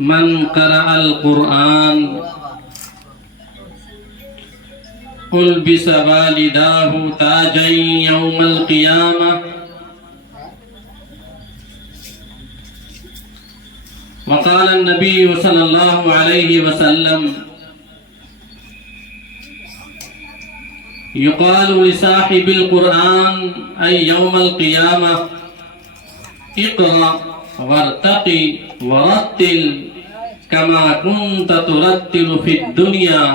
من قرأ القرآن ألبس والداه تاجا يوم القيامة وقال النبي صلى الله عليه وسلم يقال لصاحب القرآن أي يوم القيامة اقرأ وارتقي ورتل كما كنت ترتل في الدنيا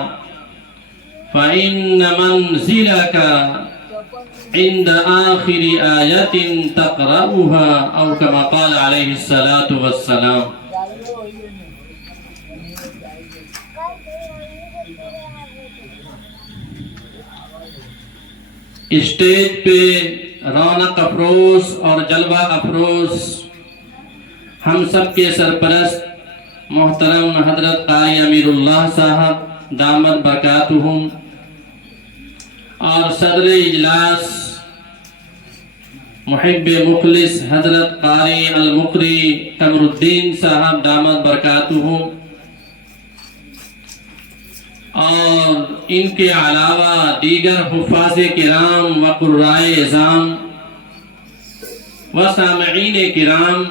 فإن منزلك عند آخر آية تقرأها أو كما قال عليه الصلاة والسلام. اسٹیج پہ رونق افروز اور جلوہ افروز ہم سب کے سرپرست محترم حضرت قاری امیر اللہ صاحب دامت برکاتہم اور صدر اجلاس محب مخلص حضرت قاری المقری قمر الدین صاحب دامت برکاتہم اور ان کے علاوہ دیگر حفاظ کرام و قرائے اعظام و سامعین کرام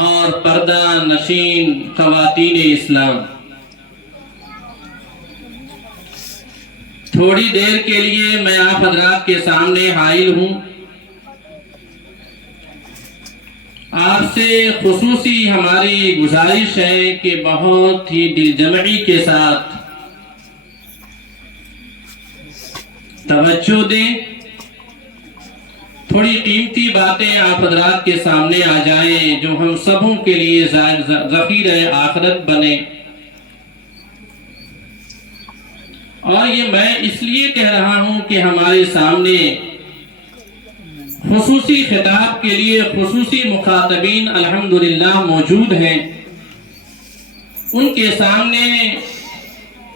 اور پردہ نشین خواتین اسلام، تھوڑی دیر کے لیے میں آپ حضرات کے سامنے حائل ہوں. آپ سے خصوصی ہماری گزارش ہے کہ بہت ہی دل جمعی کے ساتھ توجہ دیں، تھوڑی قیمتی باتیں آپ حضرات کے سامنے آ جائیں جو ہم سبوں کے لیے ذخیرہ آخرت بنے. اور یہ میں اس لیے کہہ رہا ہوں کہ ہمارے سامنے خصوصی خطاب کے لیے خصوصی مخاطبین الحمدللہ موجود ہیں. ان کے سامنے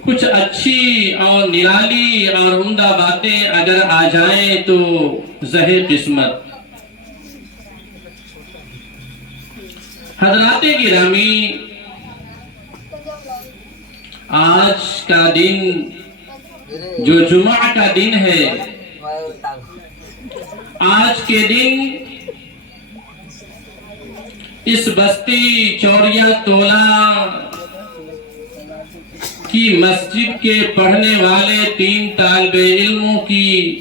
کچھ اچھی اور نرالی اور عمدہ باتیں اگر آ جائیں تو زہر قسمت. حضرات گرامی، آج کا دن جو جمعہ کا دن ہے، آج کے دن اس بستی چوریا تولا کی مسجد کے پڑھنے والے 3 طالب علموں کی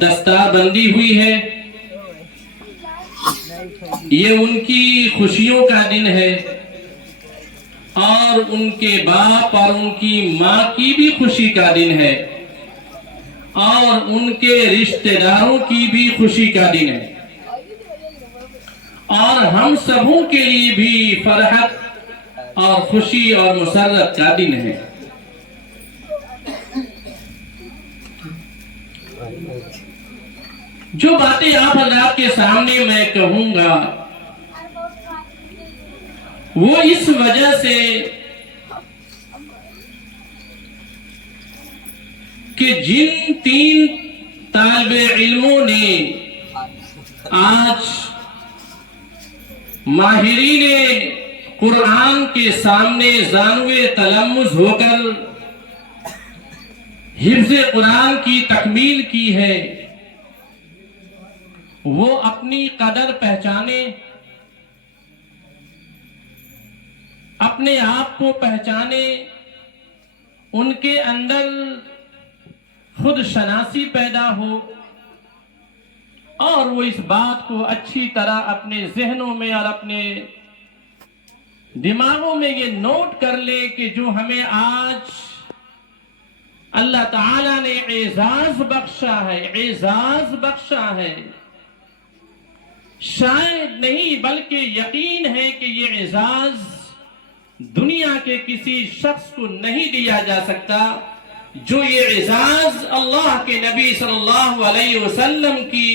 دستار بندی ہوئی ہے. یہ ان کی خوشیوں کا دن ہے اور ان کے باپ اور ان کی ماں کی بھی خوشی کا دن ہے اور ان کے رشتہ داروں کی بھی خوشی کا دن ہے اور ہم سبوں کے لیے بھی فرحت اور خوشی اور مسرت کا دن ہے. جو باتیں آپ حضرات کے سامنے میں کہوں گا وہ اس وجہ سے کہ جن 3 طالب علموں نے آج ماہرین قرآن کے سامنے زانوے تلمذ ہو کر حفظ قرآن کی تکمیل کی ہے، وہ اپنی قدر پہچانے، اپنے آپ کو پہچانے، ان کے اندر خود شناسی پیدا ہو اور وہ اس بات کو اچھی طرح اپنے ذہنوں میں اور اپنے دماغوں میں یہ نوٹ کر لے کہ جو ہمیں آج اللہ تعالیٰ نے اعزاز بخشا ہے، شاید نہیں بلکہ یقین ہے کہ یہ اعزاز دنیا کے کسی شخص کو نہیں دیا جا سکتا جو یہ اعزاز اللہ کے نبی صلی اللہ علیہ وسلم کی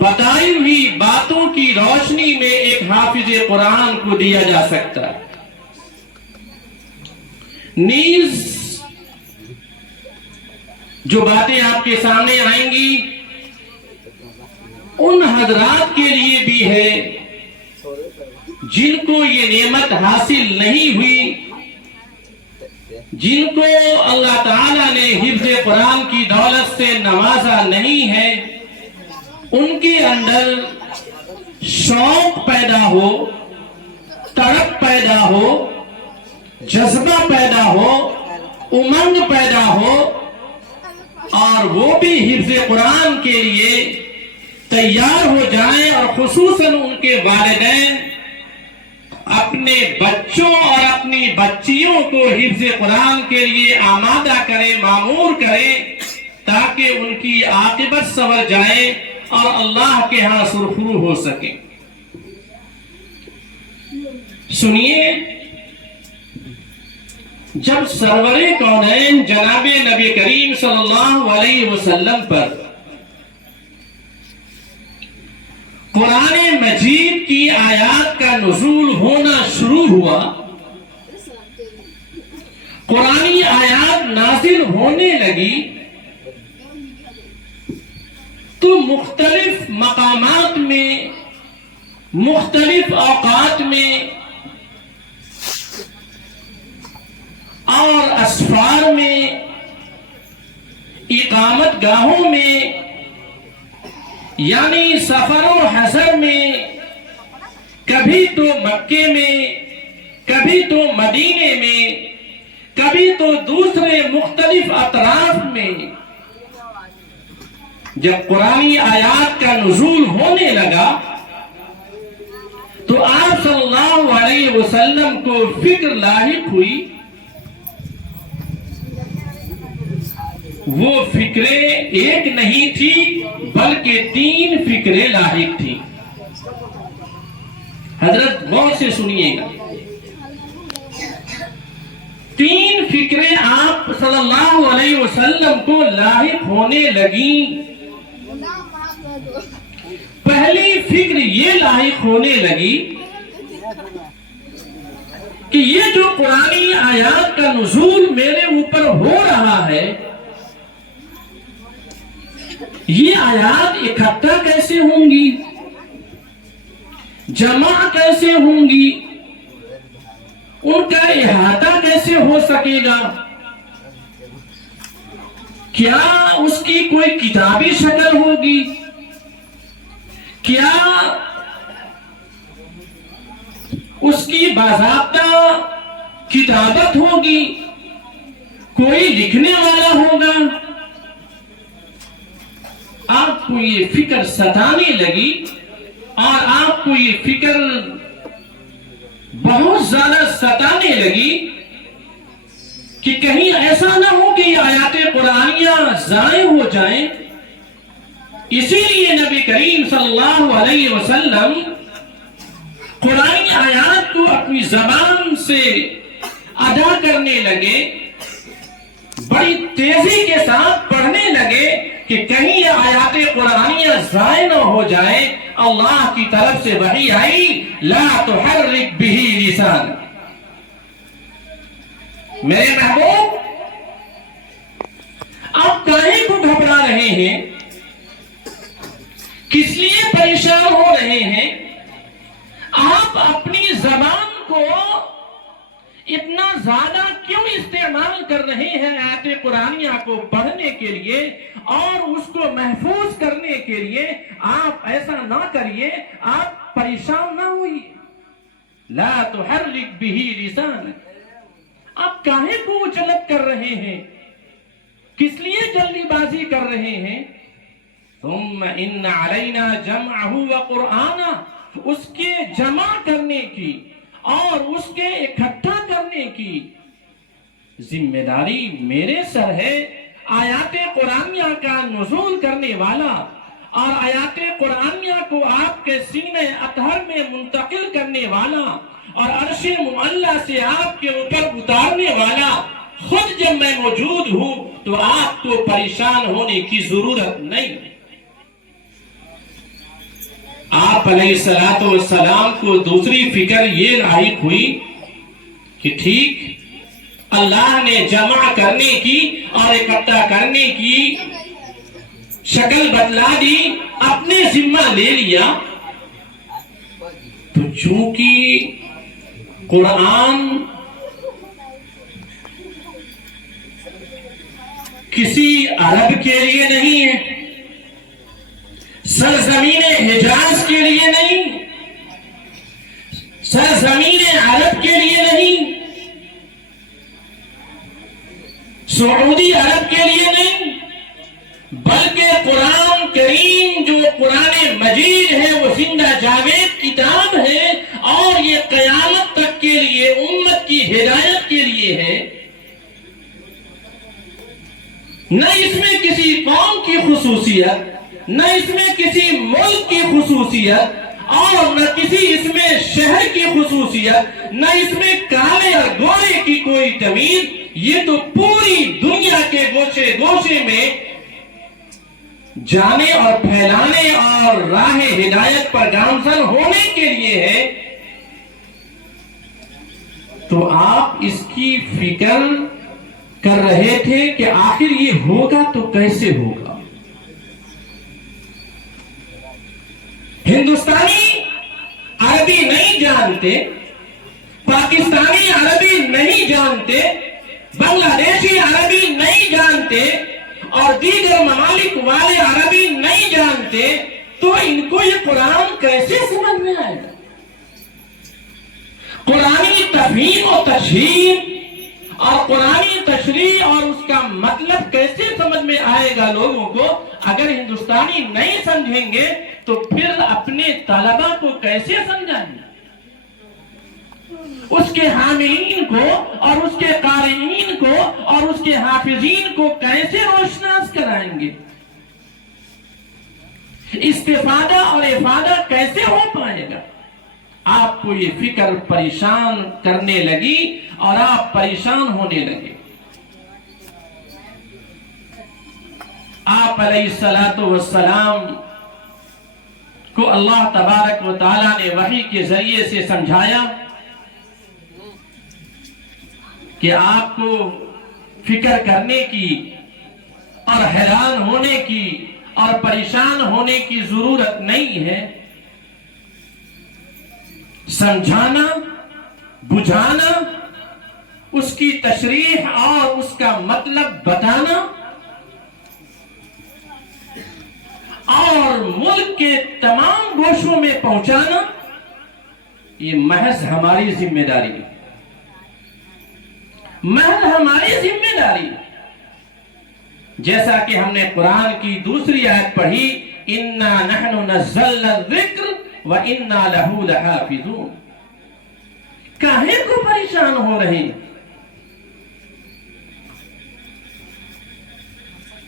بتائی ہوئی باتوں کی روشنی میں ایک حافظ قرآن کو دیا جا سکتا ہے. نیز جو باتیں آپ کے سامنے آئیں گی ان حضرات کے لیے بھی ہے جن کو یہ نعمت حاصل نہیں ہوئی، جن کو اللہ تعالیٰ نے حفظ قرآن کی دولت سے نوازا نہیں ہے، ان کے اندر شوق پیدا ہو، تڑپ پیدا ہو، جذبہ پیدا ہو، امنگ پیدا ہو، اور وہ بھی حفظ قرآن کے لیے تیار ہو جائیں، اور خصوصاً ان کے والدین اپنے بچوں اور اپنی بچیوں کو حفظ قرآن کے لیے آمادہ کریں، مامور کریں، تاکہ ان کی عاقبت سنور جائے اور اللہ کے ہاں سرخرو ہو سکے۔ سنیے، جب سرور کونین جناب نبی کریم صلی اللہ علیہ وسلم پر قرآن مجید کی آیات کا نزول ہونا شروع ہوا، قرآنی آیات نازل ہونے لگی، تو مختلف مقامات میں، مختلف اوقات میں اور اسفار میں، اقامت گاہوں میں، یعنی سفر و حضر میں، کبھی تو مکے میں، کبھی تو مدینے میں، کبھی تو دوسرے مختلف اطراف میں، جب قرآنی آیات کا نزول ہونے لگا تو آپ صلی اللہ علیہ وسلم کو فکر لاحق ہوئی۔ وہ فکریں ایک نہیں تھی بلکہ 3 فکریں لاحق تھی۔ حضرت غور سے سنیے گا، 3 فکریں آپ صلی اللہ علیہ وسلم کو لاحق ہونے لگیں۔ پہلی فکر یہ لاحق ہونے لگی کہ یہ جو قرآنی آیات کا نزول میرے اوپر ہو رہا ہے، یہ آیات اکٹھا کیسے ہوں گی، جمع کیسے ہوں گی، ان کا احاطہ کیسے ہو سکے گا؟ کیا اس کی کوئی کتابی شکل ہوگی؟ کیا اس کی باضابطہ کتابت ہوگی؟ کوئی لکھنے والا ہوگا؟ آپ کو یہ فکر ستانے لگی، اور آپ کو یہ فکر بہت زیادہ ستانے لگی کہ کہیں ایسا نہ ہو کہ یہ آیات قرآنیہ ضائع ہو جائیں۔ اسی لیے نبی کریم صلی اللہ علیہ وسلم قرآنی آیات کو اپنی زبان سے ادا کرنے لگے، بڑی تیزی کے ساتھ پڑھنے لگے کہ کہیں یہ آیات قرآنیہ ضائع نہ ہو جائے۔ اللہ کی طرف سے وحی آئی، لا تحرک بہ لسان۔ میرے محبوب، آپ کاہے کو گھبرا رہے ہیں؟ کس لیے پریشان ہو رہے ہیں؟ آپ اپنی زبان کو اتنا زیادہ کیوں استعمال کر رہے ہیں آیات قرآنیہ کو پڑھنے کے لیے اور اس کو محفوظ کرنے کے لیے؟ آپ ایسا نہ کریے، آپ پریشان نہ ہوئیے۔ لا تحرک بہ لسان۔ آپ کاہے کو جلد کر رہے ہیں؟ کس لیے جلدی بازی کر رہے ہیں؟ ثم ان علینا جمعہ وقرآنہ، اس کے جمع کرنے کی اور اس کے اکٹھا کرنے کی ذمہ داری میرے سر ہے۔ آیات قرآنیہ کا نزول کرنے والا اور آیات قرآنیہ کو آپ کے سینے اطہر میں منتقل کرنے والا اور عرش معلیٰ سے آپ کے اوپر اتارنے والا خود جب میں موجود ہوں تو آپ کو پریشان ہونے کی ضرورت نہیں۔ آپ علیہ السلام کو دوسری فکر یہ لاحق ہوئی کہ ٹھیک، اللہ نے جمع کرنے کی اور اکٹھا کرنے کی شکل بدلا دی، اپنے ذمہ لے لیا، تو چونکہ قرآن کسی عرب کے لیے نہیں ہے، سرزمین حجاز کے لیے نہیں، سرزمین عرب کے لیے نہیں، سعودی عرب کے لیے نہیں، بلکہ قرآن کریم جو قرآن مجید ہے وہ زندہ جاوید کتاب ہے، اور یہ قیامت تک کے لیے امت کی ہدایت کے لیے ہے۔ نہ اس میں کسی قوم کی خصوصیت، نہ اس میں کسی ملک کی خصوصیت، اور نہ کسی اس میں شہر کی خصوصیت، نہ اس میں کالے اور گورے کی کوئی تمیز۔ یہ تو پوری دنیا کے گوشے گوشے میں جانے اور پھیلانے اور راہ ہدایت پر گامزن ہونے کے لیے ہے۔ تو آپ اس کی فکر کر رہے تھے کہ آخر یہ ہوگا تو کیسے ہوگا۔ ہندوستانی عربی نہیں جانتے، پاکستانی عربی نہیں جانتے، بنگلہ دیشی عربی نہیں جانتے، اور دیگر ممالک والے عربی نہیں جانتے، تو ان کو یہ قرآن کیسے سمجھ میں آئے گا؟ قرآنی تفہیم و تشریح اور قرآنی تشریح اور اس کا مطلب کیسے سمجھ میں آئے گا لوگوں کو؟ اگر ہندوستانی نہیں سمجھیں گے تو پھر اپنے طلبہ کو کیسے سمجھائیں گے؟ اس کے حاملین کو اور اس کے قارئین کو اور اس کے حافظین کو کیسے روشناس کرائیں گے؟ استفادہ اور افادہ کیسے ہو پائے گا؟ آپ کو یہ فکر پریشان کرنے لگی اور آپ پریشان ہونے لگے۔ آپ علیہ السلام کو اللہ تبارک و تعالیٰ نے وحی کے ذریعے سے سمجھایا کہ آپ کو فکر کرنے کی اور حیران ہونے کی اور پریشان ہونے کی ضرورت نہیں ہے۔ سمجھانا، بجھانا، اس کی تشریح اور اس کا مطلب بتانا اور ملک کے تمام گوشوں میں پہنچانا، یہ محض ہماری ذمہ داری ہے، محض ہماری ذمہ داری۔ جیسا کہ ہم نے قرآن کی دوسری آیت پڑھی، اِنَّا نَحْنُ نَزَّلْنَا الذِّكْرَ وَإِنَّا لَهُ لَحَافِظُونَ۔ کاہے کو پریشان ہو رہے ہیں؟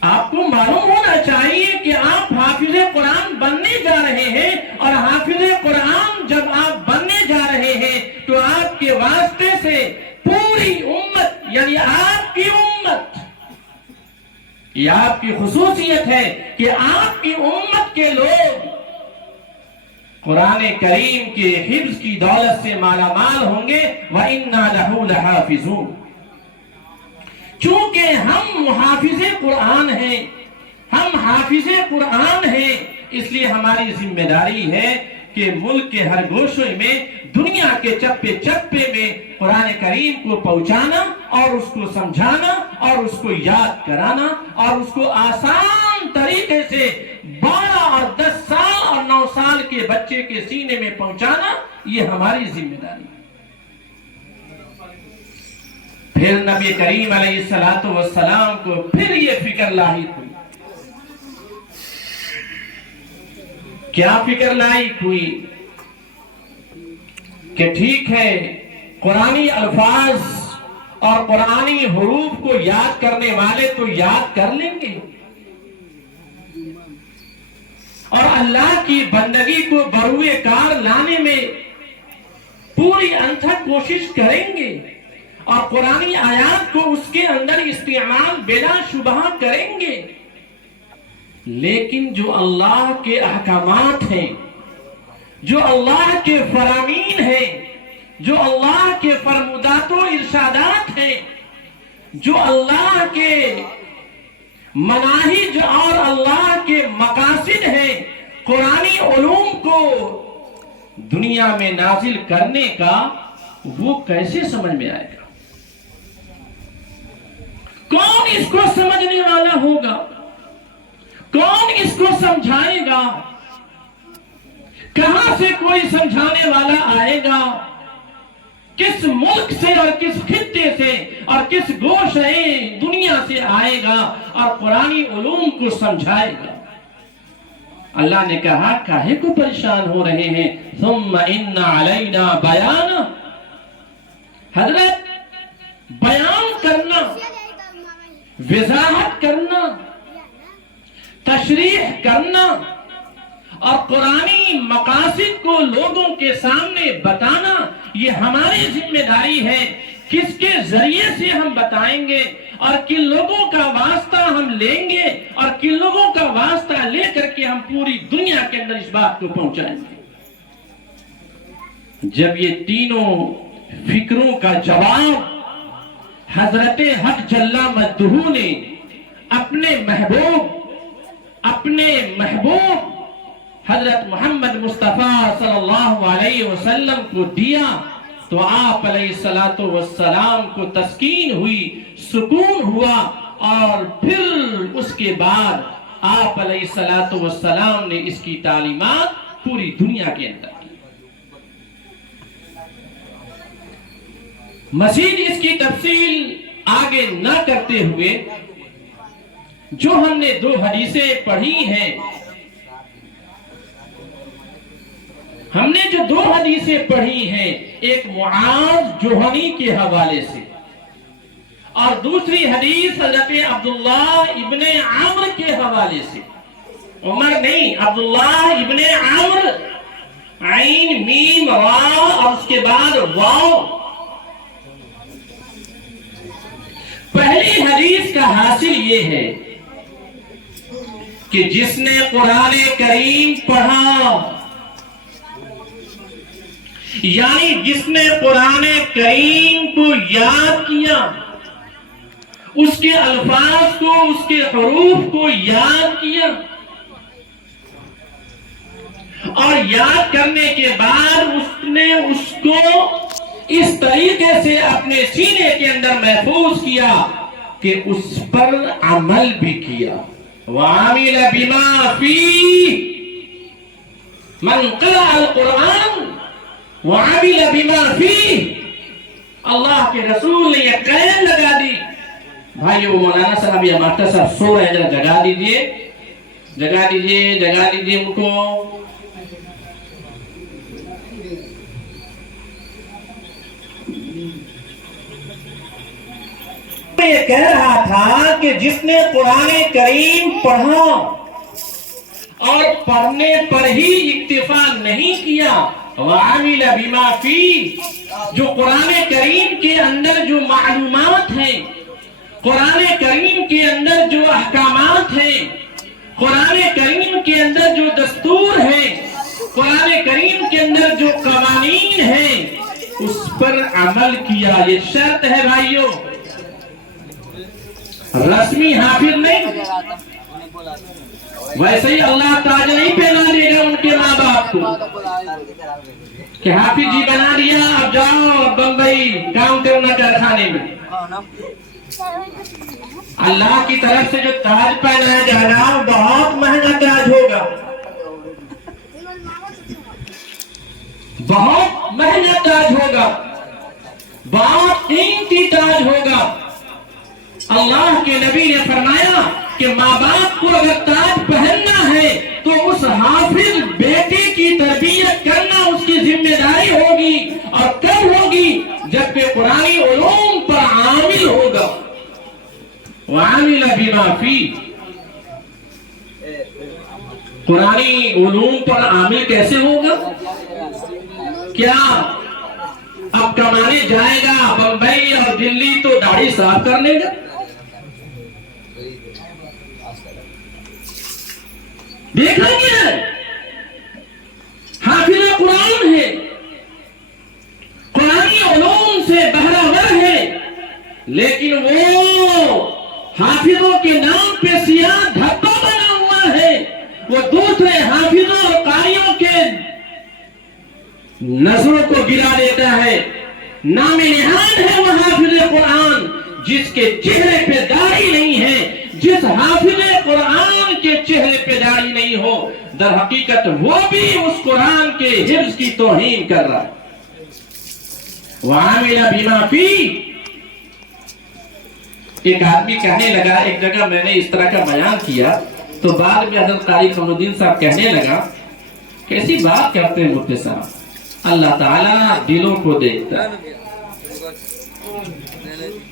آپ کو معلوم ہونا چاہیے کہ آپ حافظ قرآن بننے جا رہے ہیں، اور حافظ قرآن جب آپ بننے جا رہے ہیں تو آپ کے واسطے سے پوری امت، یعنی آپ کی امت، یہ آپ کی خصوصیت ہے کہ آپ کی امت کے لوگ قرآن کریم کے حفظ کی دولت سے مالا مال ہوں گے۔ وَإِنَّا لَهُ لَحَافِظُونَ۔ چونکہ ہم حافظ قرآن ہیں، ہم حافظ قرآن ہیں، اس لیے ہماری ذمہ داری ہے کہ ملک کے ہر گوشے میں، دنیا کے چپے چپے میں قرآن کریم کو پہنچانا اور اس کو سمجھانا اور اس کو یاد کرانا اور اس کو آسان طریقے سے 12 اور 10 سال اور 9 سال کے بچے کے سینے میں پہنچانا، یہ ہماری ذمہ داری ہے۔ پھر نبی کریم علیہ السلام کو پھر یہ فکر لاحق ہوئی۔ کیا فکر لاحق ہوئی؟ کہ ٹھیک ہے، قرآنی الفاظ اور قرآنی حروف کو یاد کرنے والے تو یاد کر لیں گے، اور اللہ کی بندگی کو بروئے کار لانے میں پوری انتھک کوشش کریں گے، اور قرآنی آیات کو اس کے اندر استعمال بلا شبہ کریں گے، لیکن جو اللہ کے احکامات ہیں، جو اللہ کے فرامین ہیں، جو اللہ کے فرمودات و ارشادات ہیں، جو اللہ کے مناہج اور اللہ کے مقاصد ہیں قرآنی علوم کو دنیا میں نازل کرنے کا، وہ کیسے سمجھ میں آئے گا؟ کون اس کو سمجھنے والا ہوگا؟ کون اس کو سمجھائے گا؟ کہاں سے کوئی سمجھانے والا آئے گا؟ کس ملک سے اور کس خطے سے اور کس گوشے دنیا سے آئے گا اور قرآنی علوم کو سمجھائے گا؟ اللہ نے کہا کاہے کو پریشان ہو رہے ہیں؟ ثم ان علینا بیان، حضرت بیان کرنا، وضاحت کرنا، تشریح کرنا اور قرآنی مقاصد کو لوگوں کے سامنے بتانا، یہ ہماری ذمہ داری ہے۔ کس کے ذریعے سے ہم بتائیں گے اور کن لوگوں کا واسطہ ہم لیں گے اور کن لوگوں کا واسطہ لے کر کے ہم پوری دنیا کے اندر اس بات کو پہنچائیں گے؟ جب یہ تینوں فکروں کا جواب حضرت حق جل مجدہ نے اپنے محبوب حضرت محمد مصطفیٰ صلی اللہ علیہ وسلم کو دیا تو آپ علیہ الصلوۃ والسلام کو تسکین ہوئی، سکون ہوا، اور پھر اس کے بعد آپ علیہ الصلوۃ والسلام نے اس کی تعلیمات پوری دنیا کے اندر کی۔ مزید اس کی تفصیل آگے نہ کرتے ہوئے جو ہم نے دو حدیثیں پڑھی ہیں، ہم نے جو دو حدیثیں پڑھی ہیں، ایک معاذ جوہنی کے حوالے سے اور دوسری حدیث حضرت عبداللہ ابن عامر کے حوالے سے، عمر نہیں، عبداللہ ابن عامر، عین میم را اور اس کے بعد واو۔ پہلی حدیث کا حاصل یہ ہے کہ جس نے قرآن کریم پڑھا، یعنی جس نے قرآن کریم کو یاد کیا، اس کے الفاظ کو، اس کے حروف کو یاد کیا، اور یاد کرنے کے بعد اس نے اس کو اس طریقے سے اپنے سینے کے اندر محفوظ کیا کہ اس پر عمل بھی کیا۔ وَعَمِلَ بِمَا فِيهِ، مَنْ قَرَأَ الْقُرْآنَ وَعَمِلَ بِمَا فِيهِ، اللہ کے رسول نے یہ قید لگا دی۔ بھائیو، مولانا صاحب یا ماتا صاحب سو رہے ہیں، ذرا جگا دیجئے، جگا دیجئے، جگا دیجئے ان کو۔ یہ کہہ رہا تھا کہ جس نے قرآن کریم پڑھا اور پڑھنے پر ہی اکتفا نہیں کیا، وَعَمِلَ بِمَا فِيهِ، جو قرآن کریم کے اندر جو معلومات ہیں، قرآن کریم کے اندر جو احکامات ہیں، قرآن کریم کے اندر جو دستور ہیں، قرآن کریم کے اندر جو قوانین ہیں، اس پر عمل کیا۔ یہ شرط ہے بھائیو، رسمی حافظ نہیں، ویسے ہی اللہ تاج نہیں پہنا دے گا ان کے ماں باپ کو کہ حافظ جی بنا دیا، اب جاؤ بمبئی کام کرنا کارخانے میں۔ اللہ کی طرف سے جو تاج پہنایا جائے گا بہت مہنگا تاج ہوگا، بہت مہنگا تاج ہوگا، بہت قیمتی تاج ہوگا۔ اللہ کے نبی نے فرمایا کہ ماں باپ کو اگر تاج پہننا ہے تو اس حافظ بیٹے کی تربیت کرنا اس کی ذمہ داری ہوگی، اور کب ہوگی؟ جب کہ قرآنی علوم پر عامل ہوگا۔ وَعَمِلَ بِمَا فِيهِ، قرآنی علوم پر عامل کیسے ہوگا؟ کیا اب کمانے جائے گا بمبئی اور دلی تو داڑھی صاف کر لے گا؟ دیکھا گیا ہے، حافظ قرآن ہے، قرآنی علوم سے بہرہ ور ہے، لیکن وہ حافظوں کے نام پہ سیاہ دھبا بنا ہوا ہے، وہ دوسرے حافظوں اور قاریوں کے نظروں کو گرا دیتا ہے۔ نام نہاد ہے وہ حافظ قرآن جس کے چہرے پہ داڑھی نہیں ہے۔ جس حافظ قرآن کے چہرے پہ داڑھی نہیں ہو، در حقیقت وہ بھی اس قرآن کے حفظ کی توہین کر رہا ہے۔ وَعَامِلَ بِمَا فِيهِ، ایک آدمی کہنے لگا، ایک جگہ میں نے اس طرح کا بیان کیا تو بعد میں حضرت قاری قمر الدین صاحب کہنے لگا، کیسی بات کرتے ہیں مفتی صاحب، اللہ تعالیٰ دلوں کو دیکھتا ہے۔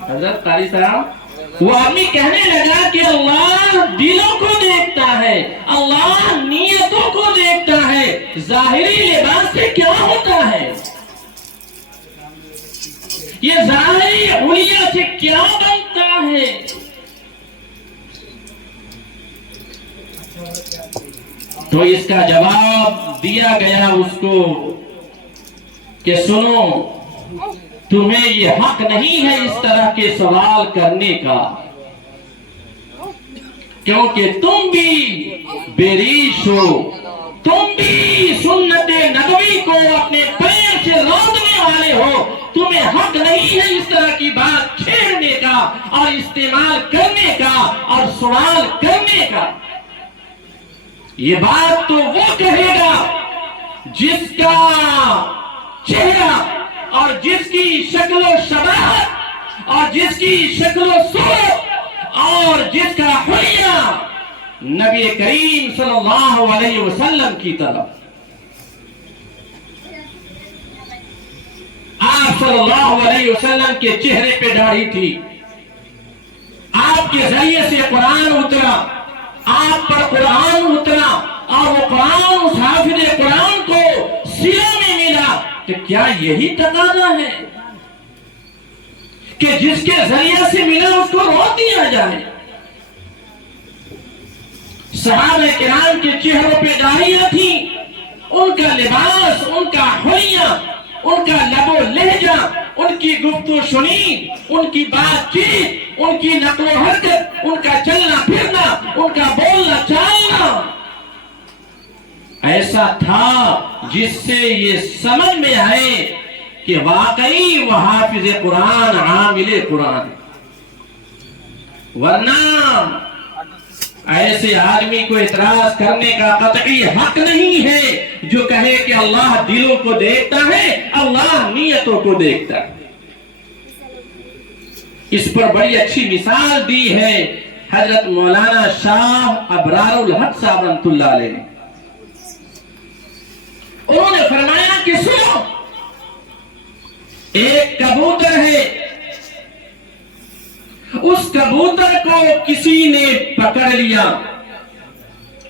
حضرت قاری صاحب، وہ آدمی کہنے لگا کہ اللہ دلوں کو دیکھتا ہے، اللہ نیتوں کو دیکھتا ہے، ظاہری لباس سے کیا ہوتا ہے، یہ ظاہری حلیہ سے کیا بنتا ہے۔ تو اس کا جواب دیا گیا اس کو کہ سنو، تمہیں یہ حق نہیں ہے اس طرح کے سوال کرنے کا، کیونکہ تم بھی بے ریش ہو، تم بھی سنت نبوی کو اپنے پیر سے روندنے والے ہو، تمہیں حق نہیں ہے اس طرح کی بات چھیڑنے کا اور استعمال کرنے کا اور سوال کرنے کا۔ یہ بات تو وہ کہے گا جس کا چہرہ اور جس کی شکل و شباہت اور جس کی شکل و صورت اور جس کا حلیہ نبی کریم صلی اللہ علیہ وسلم کی طرف۔ آپ صلی اللہ علیہ وسلم کے چہرے پہ داڑھی تھی، آپ کے ذریعے سے قرآن اترا، آپ پر قرآن اترا اور وہ قرآن اس حافظ قرآن کو سینے میں ملا، تو کیا یہی تقاضا ہے کہ جس کے ذریعے سے ملا اس کو روک دیا جائے؟ صحابہ کرام کے چہروں پہ داڑھیاں تھیں، ان کا لباس، ان کا حلیہ، ان کا لب و لہجہ، ان کی گفتگو سنی، ان کی بات چیت، ان کی نقل و حرکت، ان کا چلنا پھرنا، ان کا بولنا چالنا ایسا تھا جس سے یہ سمجھ میں آئے کہ واقعی وہ حافظ قرآن، عامل قرآن۔ ورنہ ایسے آدمی کو اعتراض کرنے کا قطعی حق نہیں ہے جو کہے کہ اللہ دلوں کو دیکھتا ہے، اللہ نیتوں کو دیکھتا ہے۔ اس پر بڑی اچھی مثال دی ہے حضرت مولانا شاہ ابرار الحق صاحب رحمۃ اللہ علیہ نے۔ انہوں نے فرمایا کہ سنو، ایک کبوتر ہے، اس کبوتر کو کسی نے پکڑ لیا،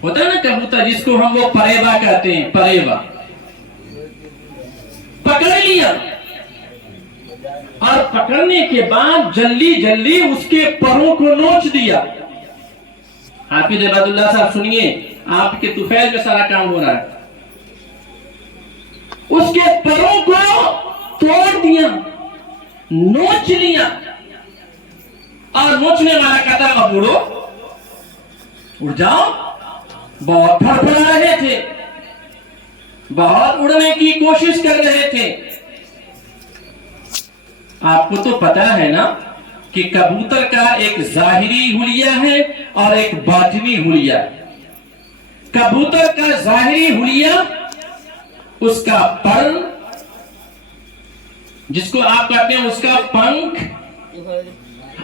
ہوتا ہے نا کبوتر جس کو ہم وہ پریوا کہتے ہیں، پریوا پکڑ لیا، اور پکڑنے کے بعد جلدی جلدی اس کے پروں کو نوچ دیا۔ حافظ عباد اللہ صاحب سنیے، آپ کے طفیل میں سارا کام ہو رہا ہے۔ اس کے پروں کو توڑ دیا، نوچ لیا، اور نوچنے والا کہتا اب اڑو، اڑ جاؤ۔ بہت پھڑپڑا رہے تھے، بہت اڑنے کی کوشش کر رہے تھے۔ آپ کو تو پتا ہے نا کہ کبوتر کا ایک ظاہری حلیہ ہے اور ایک باطنی حلیہ ہے۔ کبوتر کا ظاہری حلیہ اس کا پر، جس کو آپ کہتے ہیں اس کا پنکھ،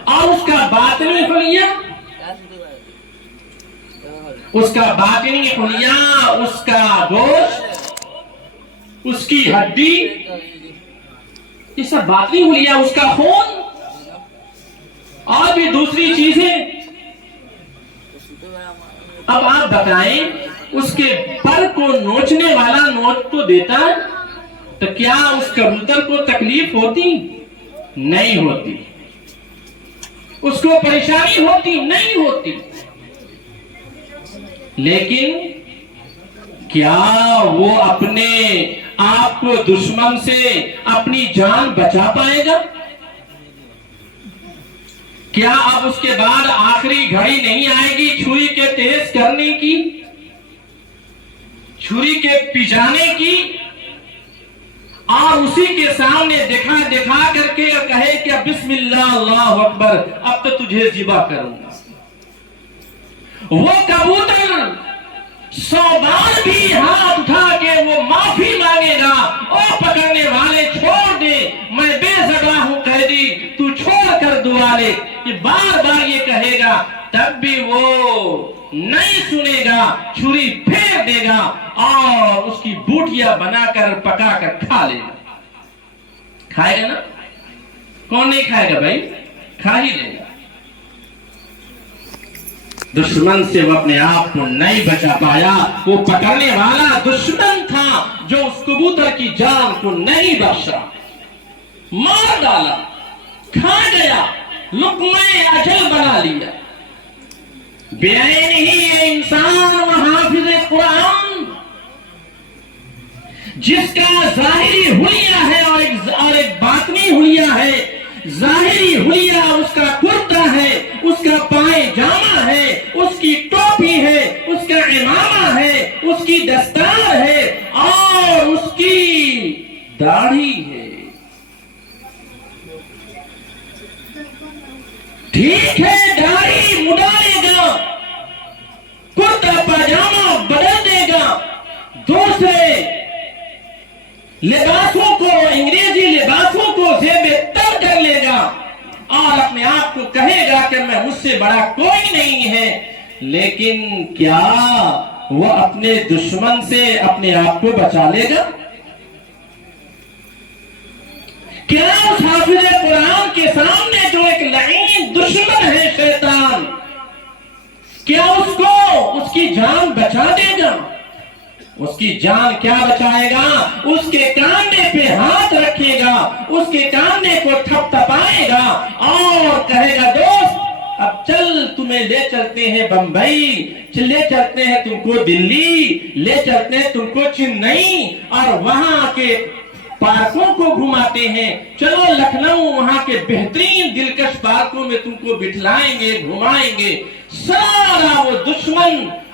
اور اس کا باطنی حلیہ، اس کا باطنی حلیہ، اس کا گوشت، اس کی ہڈی، یہ سب باطنی حلیہ، اس کا خون اور بھی دوسری چیزیں۔ اب آپ بتائیں، اس کے پر کو نوچنے والا نوچ تو دیتا ہے، تو کیا اس کبوتر کو تکلیف ہوتی؟ نہیں ہوتی۔ اس کو پریشانی ہوتی؟ نہیں ہوتی۔ لیکن کیا وہ اپنے آپ کو دشمن سے اپنی جان بچا پائے گا؟ کیا اب اس کے بعد آخری گھڑی نہیں آئے گی چھری کے تیز کرنے کی، چھری کے پجانے کی، اور اسی کے سامنے دکھا دکھا کر کے کہے کہ بسم اللہ اللہ اکبر اب تو تجھے ذبح کروں گا؟ وہ کبوتر 100 بار بھی ہاتھ اٹھا کے وہ معافی مانگے گا، او پکڑنے والے چھوڑ دے، میں بے زباں ہوں قیدی، تو چھوڑ کر دعا لے، یہ بار بار یہ کہے گا، تب بھی وہ نہیں سنے گا، چھری پھیر دے گا اور اس کی بوٹیاں بنا کر پکا کر کھا لے گا۔ کھائے گا نا؟ کون نہیں کھائے گا بھائی؟ کھا ہی لے گا۔ دشمن سے وہ اپنے آپ کو نہیں بچا پایا، وہ پکڑنے والا دشمن تھا جو اس کبوتر کی جان کو نہیں بخشا، مار ڈالا، کھا گیا، لقمہ اجل بنا لیا۔ بے ہی انسان و حافظ قرآن جس کا ظاہری حلیہ ہے اور ایک باطنی حلیہ ہے، ظاہری حلیہ اس کا کرتا ہے، اس کا پائے جامہ ہے، اس کی ٹوپی ہے، اس کا امامہ ہے، اس کی دستار ہے اور اس کی داڑھی ہے۔ ٹھیک ہے داڑھی مڈالے گا، کرتا پاجامہ بدل دے گا، دوسرے لباسوں کو، انگریزی لباسوں کو زیب تر کر لے گا اور اپنے آپ کو کہے گا کہ میں مجھ سے بڑا کوئی نہیں ہے، لیکن کیا وہ اپنے دشمن سے اپنے آپ کو بچا لے گا؟ کیا اس حافظ قرآن کے سامنے جو ایک لعین دشمن ہے شیطان، کیا اس کو اس کی جان بچا دے گا؟ اس کی جان کیا بچائے گا؟ اس کے کانڈے پہ ہاتھ رکھے گا، اس کے کانڈے کو تھپ تھپائے گا اور کہے گا دوست اب چل تمہیں لے چلتے ہیں بمبئی، لے چلتے ہیں تم کو دلی، لے چلتے ہیں تم کو چنئی اور وہاں کے پارکوں کو گھماتے ہیں، چلو لکھنؤ وہاں کے بہترین دلکش پارکوں میں تم کو بٹھلائیں گے، گھمائیں گے۔ سارا وہ دشمن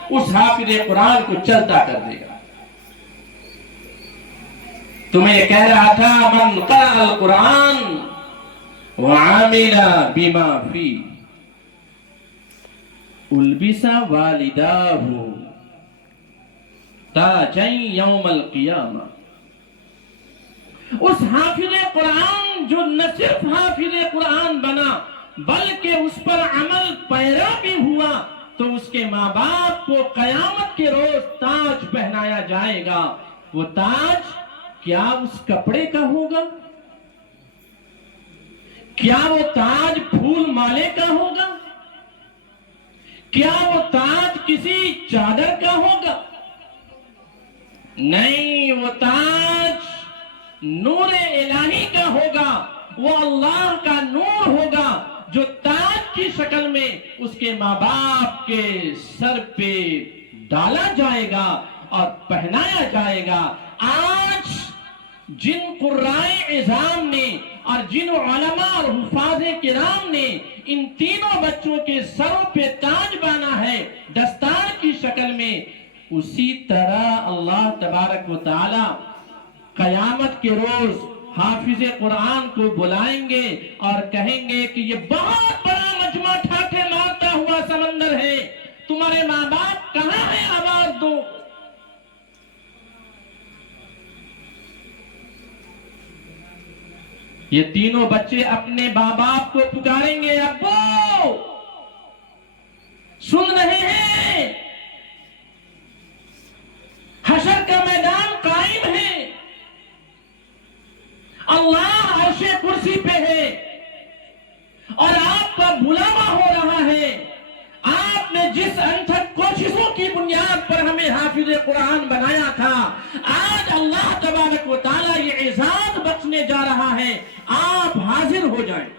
اس حافظ قرآن کو چلتا کر دے گا۔ تمہیں کہہ رہا تھا من قرأ القرآن وعمل بما فيه البس والداه تاجا یوم القیامہ۔ اس حافظ قرآن جو نہ صرف حافظ قرآن بنا بلکہ اس پر عمل پیرا بھی ہوا تو اس کے ماں باپ کو قیامت کے روز تاج پہنایا جائے گا۔ وہ تاج کیا اس کپڑے کا ہوگا؟ کیا وہ تاج پھول مالے کا ہوگا؟ کیا وہ تاج کسی چادر کا ہوگا؟ نہیں، وہ تاج نور الہی کا ہوگا، وہ اللہ کا نور ہوگا جو تاج کی شکل میں اس کے ماں باپ کے سر پہ ڈالا جائے گا اور پہنایا جائے گا۔ آج جن قرائے عظام نے اور جن علماء اور حفاظ کرام نے ان تینوں بچوں کے سروں پہ تاج بانا ہے دستار کی شکل میں، اسی طرح اللہ تبارک و تعالی قیامت کے روز حافظ قرآن کو بلائیں گے اور کہیں گے کہ یہ بہت بڑا مجمع ٹھاٹھے مارتا ہوا سمندر ہے، تمہارے ماں باپ کہاں ہیں؟ آواز دو۔ یہ تینوں بچے اپنے ماں باپ کو پکاریں گے، ابو سن رہے ہیں؟ حشر کا میدان قائم ہے، اللہ عرش کرسی پہ ہے اور آپ کا بلاوا ہو رہا ہے۔ آپ نے جس انتھک کوششوں کی بنیاد پر ہمیں حافظ قرآن بنایا تھا، آج اللہ تبارک و تعالیٰ یہ اعزاز بخشنے جا رہا ہے، آپ حاضر ہو جائیں۔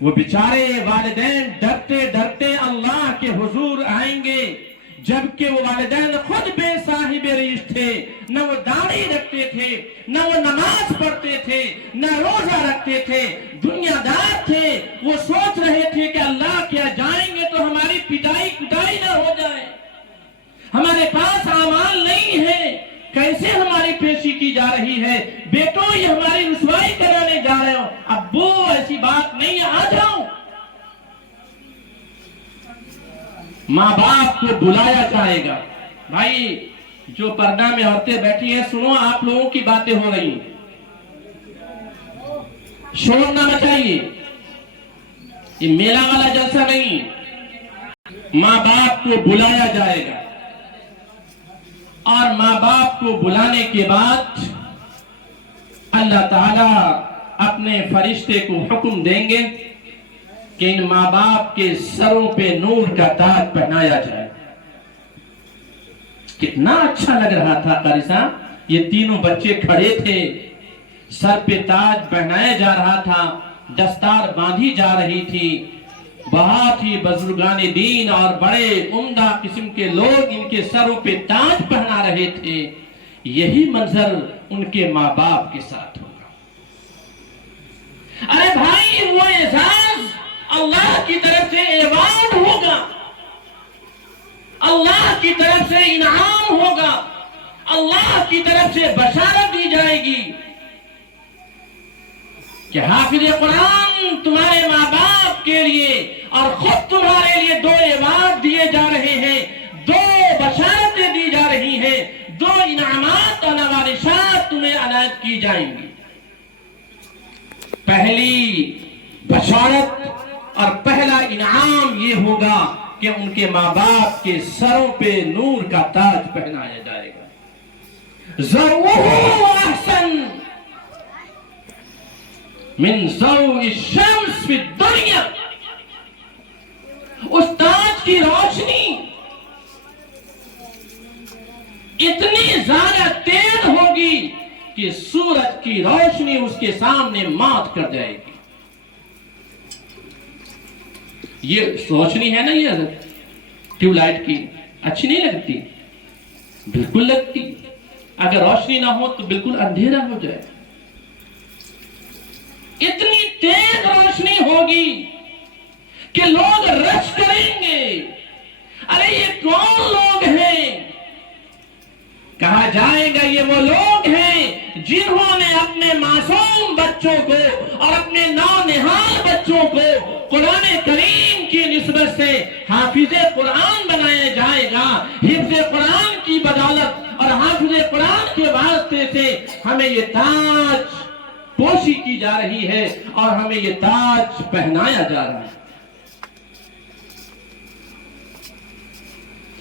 وہ بیچارے والدین ڈرتے ڈرتے اللہ کے حضور آئیں گے، جبکہ وہ والدین خود بے صاحب پیش تھے، نہ وہ داڑھی رکھتے تھے، نہ وہ نماز پڑھتے تھے، نہ روزہ رکھتے تھے، دنیا دار تھے۔ وہ سوچ رہے تھے کہ اللہ کیا جائیں گے تو ہماری پٹائی کٹائی نہ ہو جائے، ہمارے پاس اعمال نہیں ہے، کیسے ہماری پیشی کی جا رہی ہے، بیٹو یہ ہماری رسوائی کرانے جا رہے ہو، ابو ایسی بات نہیں ہے، آ جاؤ۔ ماں باپ کو بلایا جائے گا۔ بھائی جو پردہ میں عورتیں بیٹھی ہیں، سنو آپ لوگوں کی باتیں ہو رہی ہیں، شور نہ مچائیے، یہ میلہ والا جلسہ نہیں۔ ماں باپ کو بلایا جائے گا اور ماں باپ کو بلانے کے بعد اللہ تعالی اپنے فرشتے کو حکم دیں گے کہ ان ماں باپ کے سروں پہ نور کا تاج پہنایا جائے۔ کتنا اچھا لگ رہا تھا قاری صاحب، یہ تینوں بچے کھڑے تھے، سر پہ تاج پہنایا جا رہا تھا، دستار باندھی جا رہی تھی، بہت ہی بزرگان دین اور بڑے عمدہ قسم کے لوگ ان کے سروں پہ تاج پہنا رہے تھے۔ یہی منظر ان کے ماں باپ کے ساتھ ہوگا۔ ارے بھائی وہ اعزاز اللہ کی طرف سے ایوارڈ ہوگا، اللہ کی طرف سے انعام ہوگا، اللہ کی طرف سے بشارت دی جائے گی کہ حافظ قرآن تمہارے ماں باپ کے لیے اور خود تمہارے لیے 2 ایوارڈ دیے جا رہے ہیں، 2 بشارتیں دی جا رہی ہیں، 2 انعامات اور نوازشات تمہیں عنایت کی جائیں گی۔ پہلی بشارت اور پہلا انعام یہ ہوگا کہ ان کے ماں باپ کے سروں پہ نور کا تاج پہنایا جائے گا۔ ضوء احسن من ضوء الشمس فی الدنیا، اس تاج کی روشنی اتنی زیادہ تیز ہوگی کہ سورج کی روشنی اس کے سامنے مات کر جائے گی۔ یہ روشنی ہے نا، یہ ٹیوب لائٹ کی اچھی نہیں لگتی؟ بالکل لگتی، اگر روشنی نہ ہو تو بالکل اندھیرا ہو جائے۔ اتنی تیز روشنی ہوگی کہ لوگ رش کریں گے، ارے یہ کون لوگ ہیں؟ کہا جائے گا یہ وہ لوگ ہیں جنہوں نے اپنے معصوم بچوں کو اور اپنے نونہال بچوں کو قرآن کریم کی نسبت سے حافظ قرآن بنایا جائے گا۔ حفظ قرآن کی بدولت اور حافظ قرآن کے واسطے سے ہمیں یہ تاج پوشی کی جا رہی ہے اور ہمیں یہ تاج پہنایا جا رہا ہے۔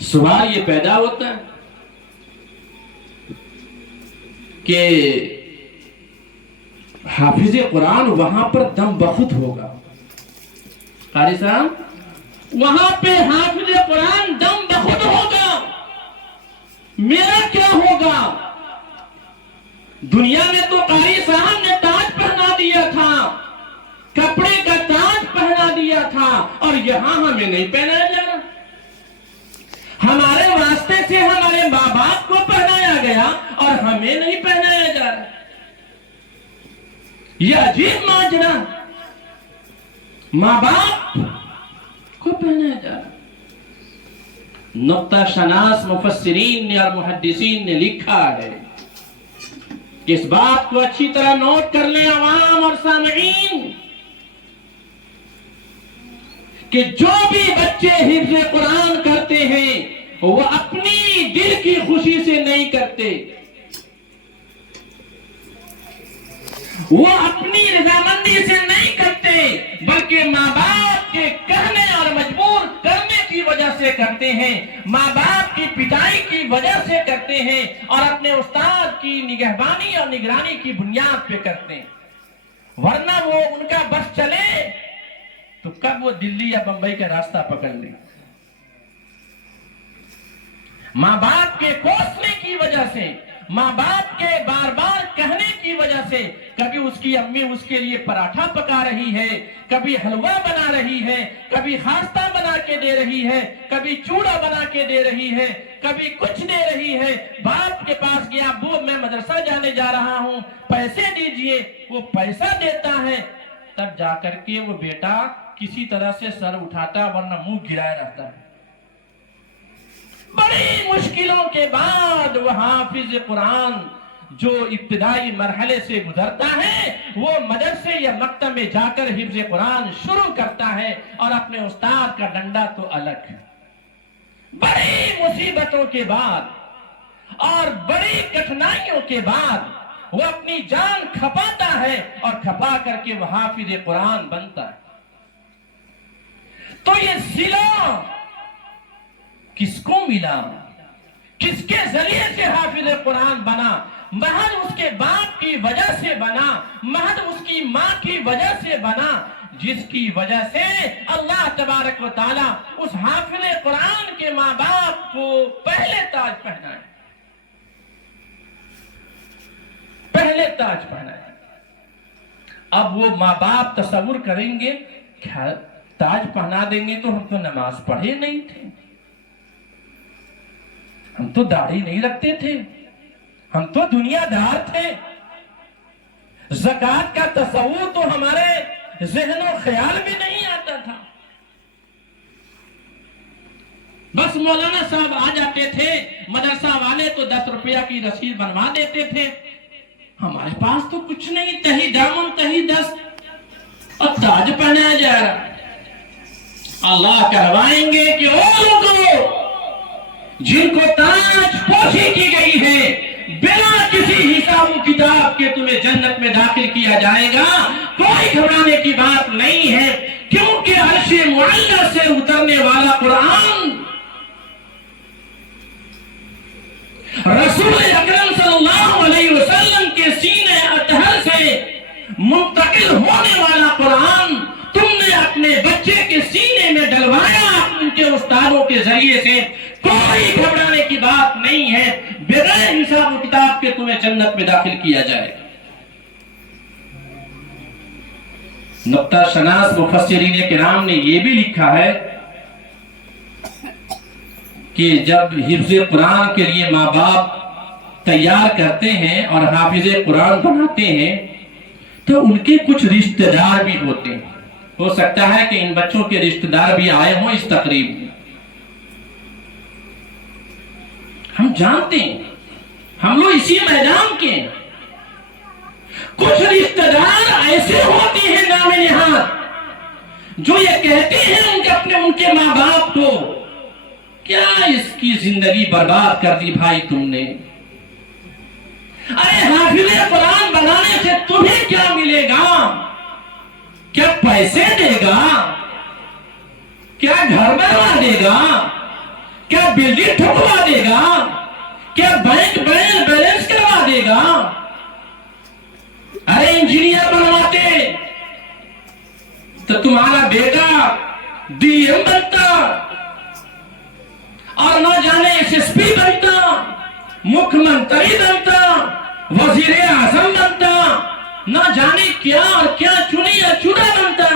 سوال یہ پیدا ہوتا ہے کہ حافظ قرآن وہاں پر دم بخود ہوگا، قاری صاحب وہاں پہ حافظ قرآن دم بخود ہوگا، میرا کیا ہوگا؟ دنیا میں تو قاری صاحب نے تاج پہنا دیا تھا، کپڑے کا تاج پہنا دیا تھا، اور یہاں ہمیں نہیں پہنایا جا رہا۔ ہمارے واسطے سے ہمارے ماں باپ کو پہنایا گیا اور ہمیں نہیں پہنایا جا رہا۔ یہ عجیب ماجرا، ماں باپ کو پہنایا جا رہا۔ نقطہ شناس مفسرین نے اور محدثین نے لکھا ہے، اس بات کو اچھی طرح نوٹ کر لیں عوام اور سامعین، کہ جو بھی بچے حفظ قرآن کرتے ہیں وہ اپنی دل کی خوشی سے نہیں کرتے، وہ اپنی رضامندی سے نہیں کرتے، بلکہ ماں باپ کے کہنے اور مجبور کرنے کی وجہ سے کرتے ہیں، ماں باپ کی پٹائی کی وجہ سے کرتے ہیں، اور اپنے استاد کی نگہبانی اور نگرانی کی بنیاد پہ کرتے ہیں۔ ورنہ وہ ان کا بس چلے تو کب وہ دلی یا بمبئی کا راستہ پکڑ لیں۔ ماں باپ کے کوسنے کی وجہ سے، ماں باپ کے بار بار کہنے کی وجہ سے، کبھی اس کی امی اس کے لیے پراٹھا پکا رہی ہے، کبھی حلوہ بنا رہی ہے، کبھی خاستہ بنا کے دے رہی ہے، کبھی چوڑا بنا کے دے رہی ہے، کبھی کچھ دے رہی ہے، باپ باپ کے پاس گیا، ابو میں مدرسہ جانے جا رہا ہوں، پیسے دیجئے، وہ پیسہ دیتا ہے، تب جا کر کے وہ بیٹا کسی طرح سے سر اٹھاتا ورنہ منہ گرائے رہتا ہے۔ بڑی مشکلوں کے بعد وہ حافظ قرآن جو ابتدائی مرحلے سے گزرتا ہے وہ مدرسے یا مکتب میں جا کر حفظ قرآن شروع کرتا ہے، اور اپنے استاد کا ڈنڈا تو الگ ہے۔ بڑی مصیبتوں کے بعد اور بڑی کٹھنائیوں کے بعد وہ اپنی جان کھپاتا ہے، اور کھپا کر کے وہ حافظ قرآن بنتا ہے۔ تو یہ صلہ کس کو ملا، کس کے ذریعے سے حافظ قرآن بنا؟ محض اس کے باپ کی وجہ سے بنا، محض اس کی ماں کی وجہ سے بنا، جس کی وجہ سے اللہ تبارک و تعالی اس حافظ قرآن کے ماں باپ کو پہلے تاج پہنائے، پہلے تاج پہنائے۔ اب وہ ماں باپ تصور کریں گے کیا تاج پہنا دیں گے تو ہم تو نماز پڑھے نہیں تھے، ہم تو داڑھی نہیں رکھتے تھے، ہم تو دنیا دار تھے، زکوٰۃ کا تصور تو ہمارے ذہن و خیال میں نہیں آتا تھا۔ بس مولانا صاحب آ جاتے تھے، مدرسہ والے تو 10 روپیہ کی رسید بنوا دیتے تھے، ہمارے پاس تو کچھ نہیں، تہی دامن تہی دست، اور تاج پہنایا جا رہا۔ اللہ کروائیں گے کہ او لوگوں جن کو تاج پوشی کی گئی ہے، بنا کسی حساب و کتاب کے تمہیں جنت میں داخل کیا جائے گا، کوئی گھبرانے کی بات نہیں ہے، کیونکہ عرش معلی سے اترنے والا قرآن رسول اکرم صلی اللہ علیہ وسلم کے سینے اطہر سے منتقل ہونے والا قرآن تم نے اپنے بچے کے سینے میں ڈلوایا ان کے استادوں کے ذریعے سے، کوئی گھبرانے کی بات نہیں ہے، بغیر حساب و کتاب کے تمہیں جنت میں داخل کیا جائے گا۔ نقطہ شناس مفسرین کرام نے یہ بھی لکھا ہے کہ جب حفظ قرآن کے لیے ماں باپ تیار کرتے ہیں اور حافظ قرآن بناتے ہیں تو ان کے کچھ رشتہ دار بھی ہوتے ہیں، ہو سکتا ہے کہ ان بچوں کے رشتہ دار بھی آئے ہوں اس تقریب میں، ہم جانتے ہیں، ہم لوگ اسی میدان کے ہیں۔ کچھ رشتہ دار ایسے ہوتے ہیں نام نہاد جو یہ کہتے ہیں ان کے ماں باپ کو، کیا اس کی زندگی برباد کر دی بھائی تم نے، ارے حافظ قرآن بنانے سے تمہیں کیا ملے گا، کیا پیسے دے گا، کیا گھر بنوا دے گا، کیا بلڈنگ ٹھکوا دے گا، کیا بینک بیلنس کروا دے گا، ارے انجینئر بنواتے تو تمہارا بیٹا ڈی ایم بنتا اور نہ جانے ایس ایس پی بنتا، مکھ منتری بنتا، وزیر اعظم بنتا، نہ جانے کیا اور کیا چنی یا چنا بنتا،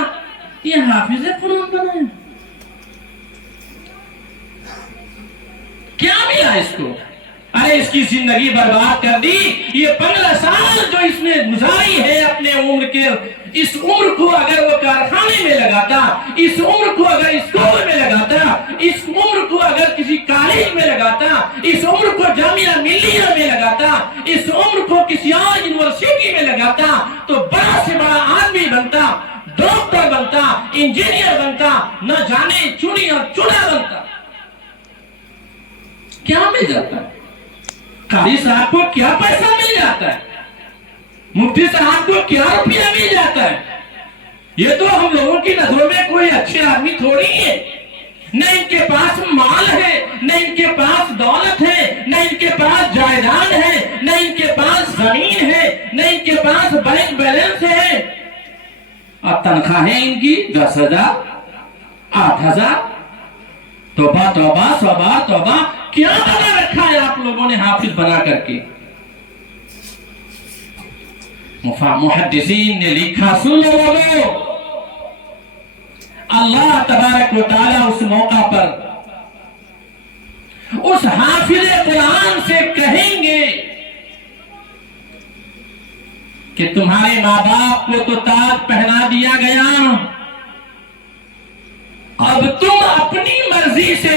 یہ حافظ قرآن بنا ہے۔ کیا ملا اس کو؟ ارے اس کی زندگی برباد کر دی، یہ 15 سال جو اس نے گزاری ہے اپنے عمر کے، اس عمر کو اگر وہ کارخانے میں لگاتا، اس عمر کو اگر اسکول میں لگاتا، اس عمر کو اگر کسی کالج میں لگاتا، اس عمر کو جامعہ ملیہ میں لگاتا، اس عمر کو کسی اور یونیورسٹی میں لگاتا تو بڑا سے بڑا آدمی بنتا، ڈاکٹر بنتا، انجینئر بنتا، نہ جانے چنی اور چنا بنتا۔ کیا مل جاتا ہے؟ قاری صاحب کو کیا پیسہ مل جاتا ہے؟ مفتی صاحب کو کیا روپیہ مل جاتا ہے؟ یہ تو ہم لوگوں کی نظروں میں کوئی اچھے آدمی تھوڑی ہے، نہ ان کے پاس مال ہے، نہ ان کے پاس دولت ہے، نہ ان کے پاس جائیداد ہے، نہ ان کے پاس زمین ہے، نہ ان کے پاس بینک بیلنس ہے، اور تنخواہیں ان کی 10,000 8,000۔ توبہ توبہ توبہ توبہ، کیا بنا رکھا ہے آپ لوگوں نے حافظ بنا کر کے؟ محدثین نے لکھا، سن لو لوگوں، اللہ تبارک و تعالی اس موقع پر اس حافظ قرآن سے کہیں گے کہ تمہارے ماں باپ کو تو تاج پہنا دیا گیا، اب تم اپنی مرضی سے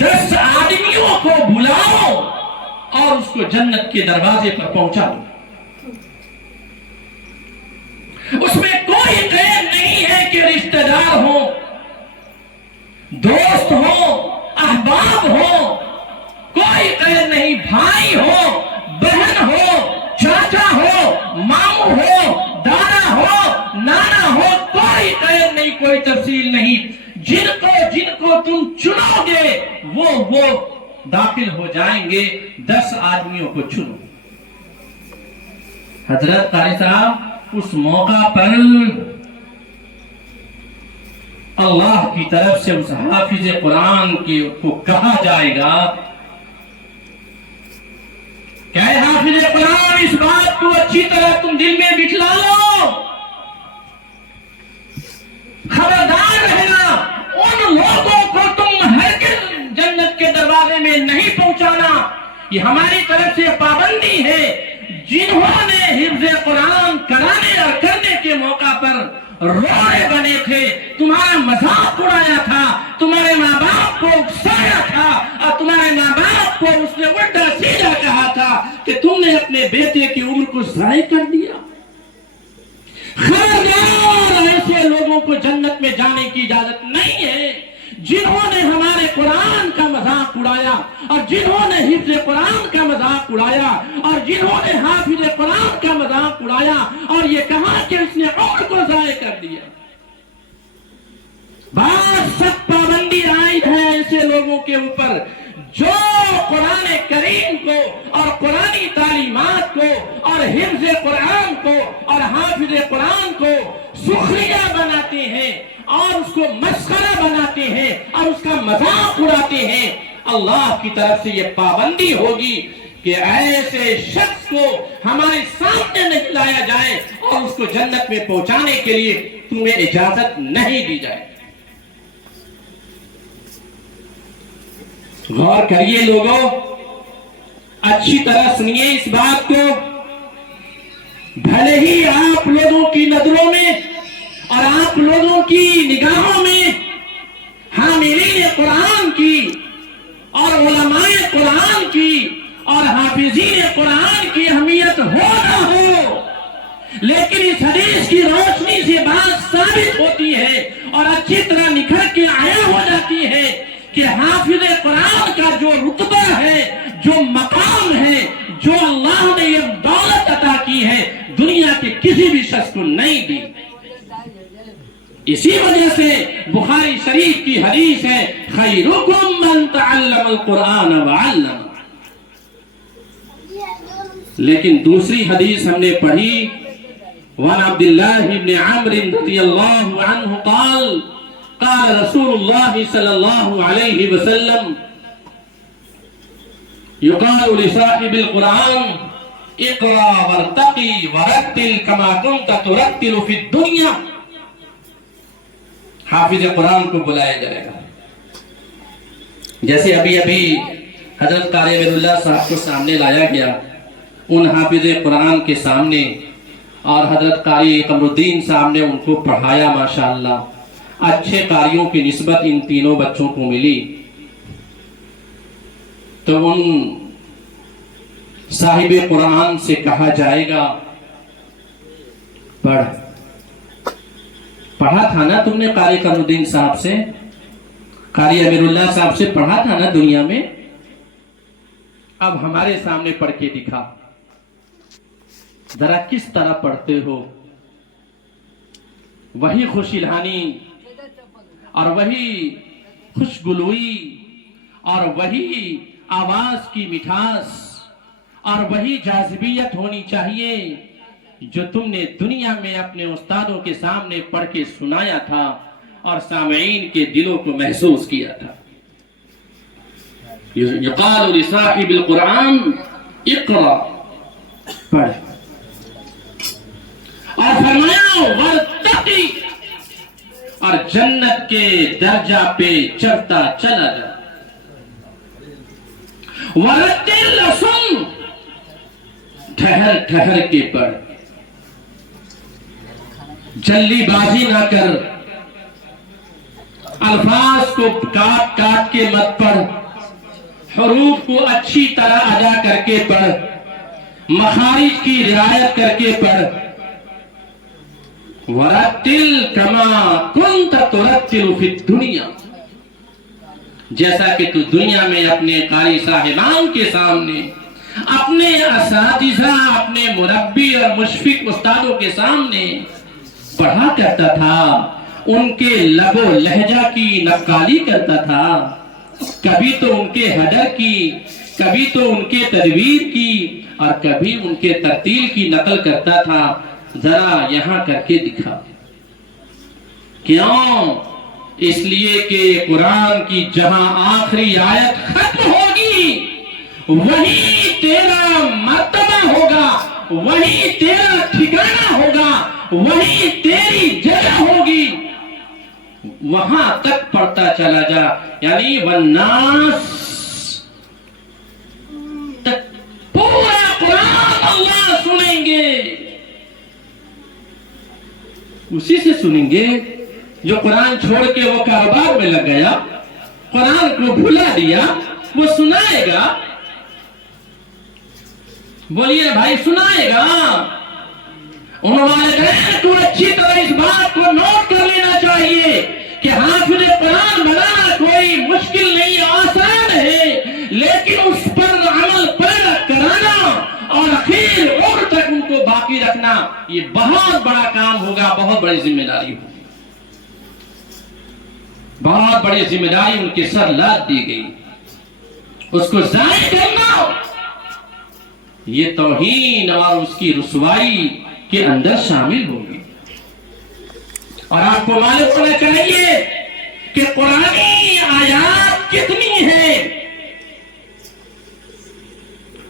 10 آدمیوں کو بلاؤ اور اس کو جنت کے دروازے پر پہنچاؤ۔ اس میں کوئی قید نہیں ہے کہ رشتہ دار ہو، دوست ہو، احباب ہو، کوئی قید نہیں، بھائی ہو، بہن ہو، چاچا ہو، ماموں ہو، دادا ہو، نانا ہو، کوئی قید نہیں، کوئی تفصیل نہیں۔ جن کو تم چنو گے وہ داخل ہو جائیں گے۔ 10 آدمیوں کو چنو۔ حضرت قاری صاحب اس موقع پر اللہ کی طرف سے اس حافظ قرآن کو کہا جائے گا کہ اے حافظ قرآن، اس بات کو اچھی طرح تم دل میں بٹھلا لو، خبردار رہنا، ان لوگوں کو تم ہرگز جنت کے دروازے میں نہیں پہنچانا۔ یہ ہماری طرف سے پابندی ہے۔ جنہوں نے حفظ قرآن کرانے اور کرنے کے موقع پر روئے بنے تھے، تمہارا مذاق اڑایا تھا، تمہارے ماں باپ کو اکسایا تھا، اور تمہارے ماں باپ کو اس نے الٹا سیدھا کہا تھا کہ تم نے اپنے بیٹے کی عمر کو ضائع کر دیا۔ خبردار، ایسے لوگوں کو جنت میں جانے کی اجازت نہیں ہے۔ جنہوں نے ہمارے قرآن کا مذاق اڑایا اور جنہوں نے حفظ قرآن کا مذاق اڑایا اور جنہوں نے حافظ قرآن کا مذاق اڑایا اور یہ کہا کہ اس نے عمر کو ضائع کر دیا، بات سخت پابندی عائد ہے ایسے لوگوں کے اوپر جو قرآن کریم کو اور قرآنی تعلیمات کو اور حفظ قرآن کو اور حافظ قرآن کو سخریہ بناتے ہیں اور اس کو مسخرہ بناتے ہیں اور اس کا مذاق اڑاتے ہیں۔ اللہ کی طرف سے یہ پابندی ہوگی کہ ایسے شخص کو ہمارے سامنے نہیں لایا جائے اور اس کو جنت میں پہنچانے کے لیے تمہیں اجازت نہیں دی جائے۔ غور کریے لوگوں، اچھی طرح سنیے اس بات کو۔ بھلے ہی آپ لوگوں کی نظروں میں اور آپ لوگوں کی نگاہوں میں حاملین قرآن کی اور علماء قرآن کی اور حافظین قرآن کی اہمیت ہو نہ ہو، لیکن اس حدیث کی روشنی سے بات ثابت ہوتی ہے اور اچھی طرح نکھر کے آیا ہو جاتی ہے کہ حافظ قرآن کا جو رتبہ ہے، جو مقام ہے، جو اللہ نے یہ دولت عطا کی ہے، دنیا کے کسی بھی شخص کو نہیں دی۔ اسی وجہ سے بخاری شریف کی حدیث ہے، خیرکم من تعلم القرآن وعلم۔ لیکن دوسری حدیث ہم نے پڑھی، وعن عبداللہ بن عمرو رضی اللہ عنہ قال قال رسول اللہ صلی اللہ علیہ وسلم یقال لصاحب القرآن اقرا وارتقی ورتل کما کنت ترتل فی الدنیا۔ حافظ قرآن کو بلایا جائے گا، جیسے ابھی حضرت قاری امیر اللہ صاحب کو سامنے لایا گیا، ان حافظ قرآن کے سامنے اور حضرت قاری قمر الدین صاحب نے ان کو پڑھایا۔ ماشاءاللہ اچھے قاریوں کی نسبت ان تینوں بچوں کو ملی، تو ان صاحب قرآن سے کہا جائے گا پڑھا تھا نا تم نے قاری قمر الدین صاحب سے، قاری امیر اللہ صاحب سے پڑھا تھا نا دنیا میں، اب ہمارے سامنے پڑھ کے دکھا، ذرا کس طرح پڑھتے ہو۔ وہی خوش الہانی اور وہی خوشگلوئی اور وہی آواز کی مٹھاس اور وہی جاذبیت ہونی چاہیے جو تم نے دنیا میں اپنے استادوں کے سامنے پڑھ کے سنایا تھا اور سامعین کے دلوں کو محسوس کیا تھا۔ یقال لصاحب القرآن اقرا، پڑھ، اور فرمایا ورتقی، اور جنت کے درجہ پہ چڑھتا چلا جا، ورتل، سن، ٹھہر ٹھہر کے پڑھ، جلدی بازی نہ کر، الفاظ کو کاٹ کاٹ کے مت پڑھ، حروف کو اچھی طرح ادا کر کے پڑھ، مخارج کی رعایت کر کے پڑھ۔ وَرَتِّلْ كَمَا كُنْتَ تُرَتِّلُ فِي الدُّنْيَا، جیسا کہ تو دنیا میں اپنے قاری صاحبان کے سامنے، اپنے اساتذہ، اپنے مربی اور مشفق استادوں کے سامنے پڑھا کرتا تھا، ان کے لب و لہجہ کی نقالی کرتا تھا، کبھی تو ان کے حدر کی، کبھی تو ان کے تدویر کی، اور کبھی ان کے ترتیل کی نقل کرتا تھا، ذرا یہاں کر کے دکھا۔ کیوں؟ اس لیے کہ قرآن کی جہاں آخری آیت ختم ہوگی وہی تیرا مرتبہ ہوگا، وہی تیرا ٹھکانہ ہوگا، وہی تیری جگہ ہوگی، وہاں تک پڑھتا چلا جا۔ یعنی والناس تک پورا قرآن اللہ سنیں گے، اسی سے سنیں گے جو قرآن چھوڑ کے وہ کاروبار میں لگ گیا، قرآن کو بھلا دیا، وہ سنائے گا؟ بولیے بھائی، سنائے گا؟ ان والدین کو اچھی طرح اس بات کو نوٹ کر لینا چاہیے کہ حافظ قرآن بنانا کوئی مشکل نہیں، آسان ہے، لیکن اس پر عمل پیرا کرانا اور آخر عمر تک ان کو باقی رکھنا، یہ بہت بڑا کام ہوگا، بہت بڑی ذمہ داری ہوگی، بہت بڑی ذمہ داری ان کے سر لاد دی گئی۔ اس کو ضائع کرنا یہ توہین اور اس کی رسوائی کے اندر شامل ہوگی۔ اور آپ کو معلوم ہونا چاہیے کہ قرآنی آیات کتنی ہیں،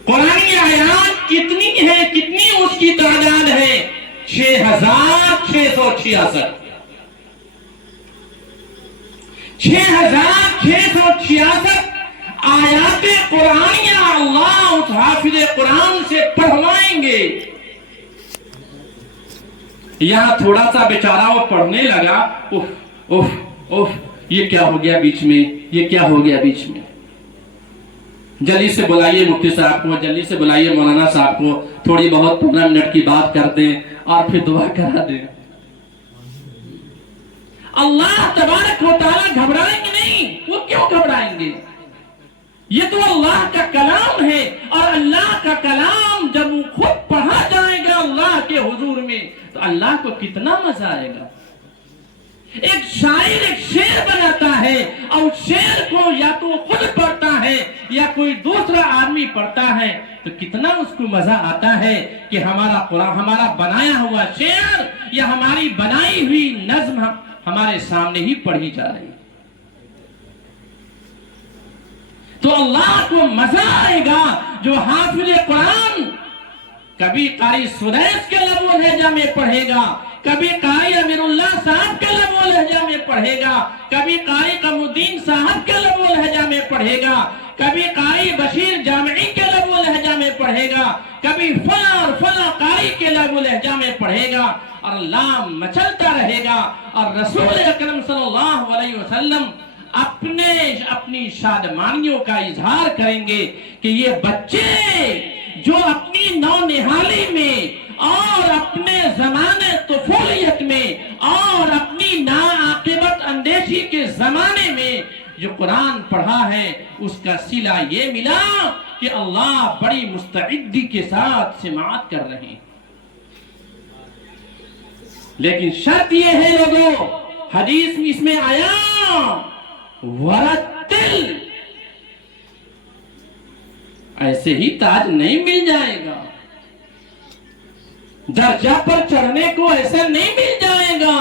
قرآنی آیات کتنی ہیں، کتنی اس کی تعداد ہے؟ 6666 6666 آیات قرآنیہ اللہ اس حافظ قرآن سے پڑھوائیں گے۔ یہاں تھوڑا سا بیچارہ وہ پڑھنے لگا، اف اف اف، یہ کیا ہو گیا بیچ میں، یہ کیا ہو گیا بیچ میں؟ جلدی سے بلائیے مفتی صاحب کو، جلدی سے بلائیے مولانا صاحب کو، تھوڑی بہت 15 منٹ کی بات کر دیں اور پھر دعا کرا دیں۔ اللہ تبارک و تعالیٰ گھبرائیں گے نہیں، وہ کیوں گھبرائیں گے؟ یہ تو اللہ کا کلام ہے، اور اللہ کا کلام جب خود پڑھا جائے گا اللہ کے حضور میں تو اللہ کو کتنا مزہ آئے گا۔ ایک شاعر ایک شعر بناتا ہے اور شعر کو یا تو خود پڑھتا ہے یا کوئی دوسرا آدمی پڑھتا ہے تو کتنا اس کو مزہ آتا ہے کہ ہمارا قرآن، ہمارا بنایا ہوا شعر یا ہماری بنائی ہوئی نظم ہمارے سامنے ہی پڑھی جا رہی ہے، تو اللہ کو مزہ آئے گا۔ جو حافظ قرآن کبھی قاری سدیس کے لب و لہجہ میں پڑھے گا، کبھی قاری امیر اللہ صاحب کے لب و لہجہ میں پڑھے گا، کبھی قاری قمر الدین صاحب کے لب و لہجہ میں پڑھے گا، کبھی قاری بشیر جامعی کے لب و لہجہ میں پڑھے گا، کبھی فلاں اور فلاں قاری کے لب و لہجہ میں پڑھے گا، اور اللہ مچلتا رہے گا۔ اور رسول اکرم صلی اللہ علیہ وسلم اپنی شادمانیوں کا اظہار کریں گے کہ یہ بچے جو اپنی نونہالی میں اور اپنے زمانے طفولیت میں اور اپنی ناعاقبت اندیشی کے زمانے میں جو قرآن پڑھا ہے، اس کا صلہ یہ ملا کہ اللہ بڑی مستعدی کے ساتھ سماعت کر رہے ہیں۔ لیکن شرط یہ ہے لوگوں، حدیث میں اس میں آیا ورتل، ایسے ہی تاج نہیں مل جائے گا، درجہ پر چڑھنے کو ایسا نہیں مل جائے گا۔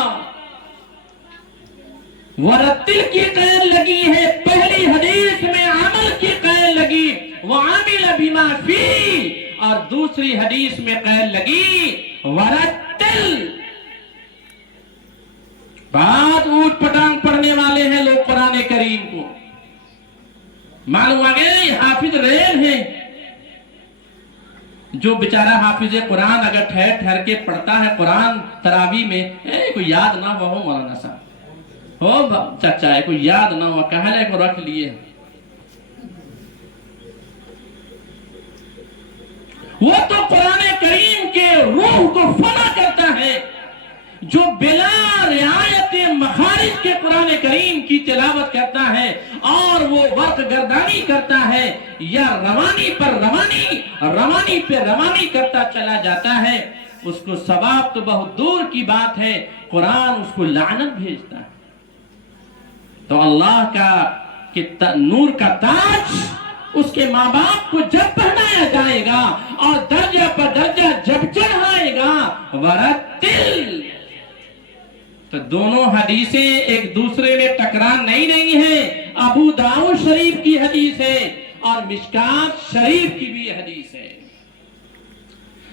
ورتل کی قید لگی ہے، پہلی حدیث میں عمل کی قید لگی، وعمل بما فی، اور دوسری حدیث میں قید لگی ورتل۔ بات اوٹ پٹانگ پڑھنے والے ہیں لوگ قرآن کریم کو، معلوم آ گیا یہ حافظ ریل ہیں، جو بیچارہ حافظ قرآن اگر ٹھہر ٹھہر کے پڑھتا ہے قرآن تراویح میں، کوئی یاد نہ ہوا ہو مولانا صاحب، ہو چچا ہے کوئی یاد نہ ہوا، کہلے کو رکھ لیے، وہ تو قرآن کریم کے روح کو فنا کرتا ہے، جو بلا رعایت مخارج کے قرآن کریم کی تلاوت کرتا ہے اور وہ ورق گردانی کرتا ہے یا روانی پر روانی، روانی پہ روانی کرتا چلا جاتا ہے، اس کو ثواب تو بہت دور کی بات ہے، قرآن اس کو لعنت بھیجتا ہے۔ تو اللہ کا نور کا تاج اس کے ماں باپ کو جب پہنایا جائے گا اور درجہ پر درجہ جب چڑھائے گا، ورتل، تو دونوں حدیثیں ایک دوسرے میں ٹکرا نہیں ہیں، ابو داؤد شریف کی حدیث ہے اور مشکات شریف کی بھی حدیث ہے،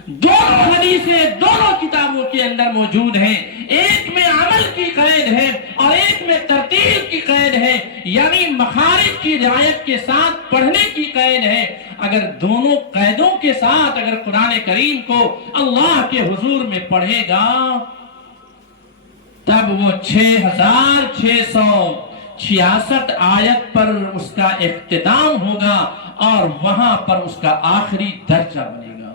دونوں حدیثیں دونوں کتابوں کے اندر موجود ہیں، ایک میں عمل کی قید ہے اور ایک میں ترتیل کی قید ہے، یعنی مخارج کی رعایت کے ساتھ پڑھنے کی قید ہے۔ اگر دونوں قیدوں کے ساتھ اگر قرآن کریم کو اللہ کے حضور میں پڑھے گا تب وہ 6666 آیت پر اس کا اختتام ہوگا اور وہاں پر اس کا آخری درجہ بنے گا۔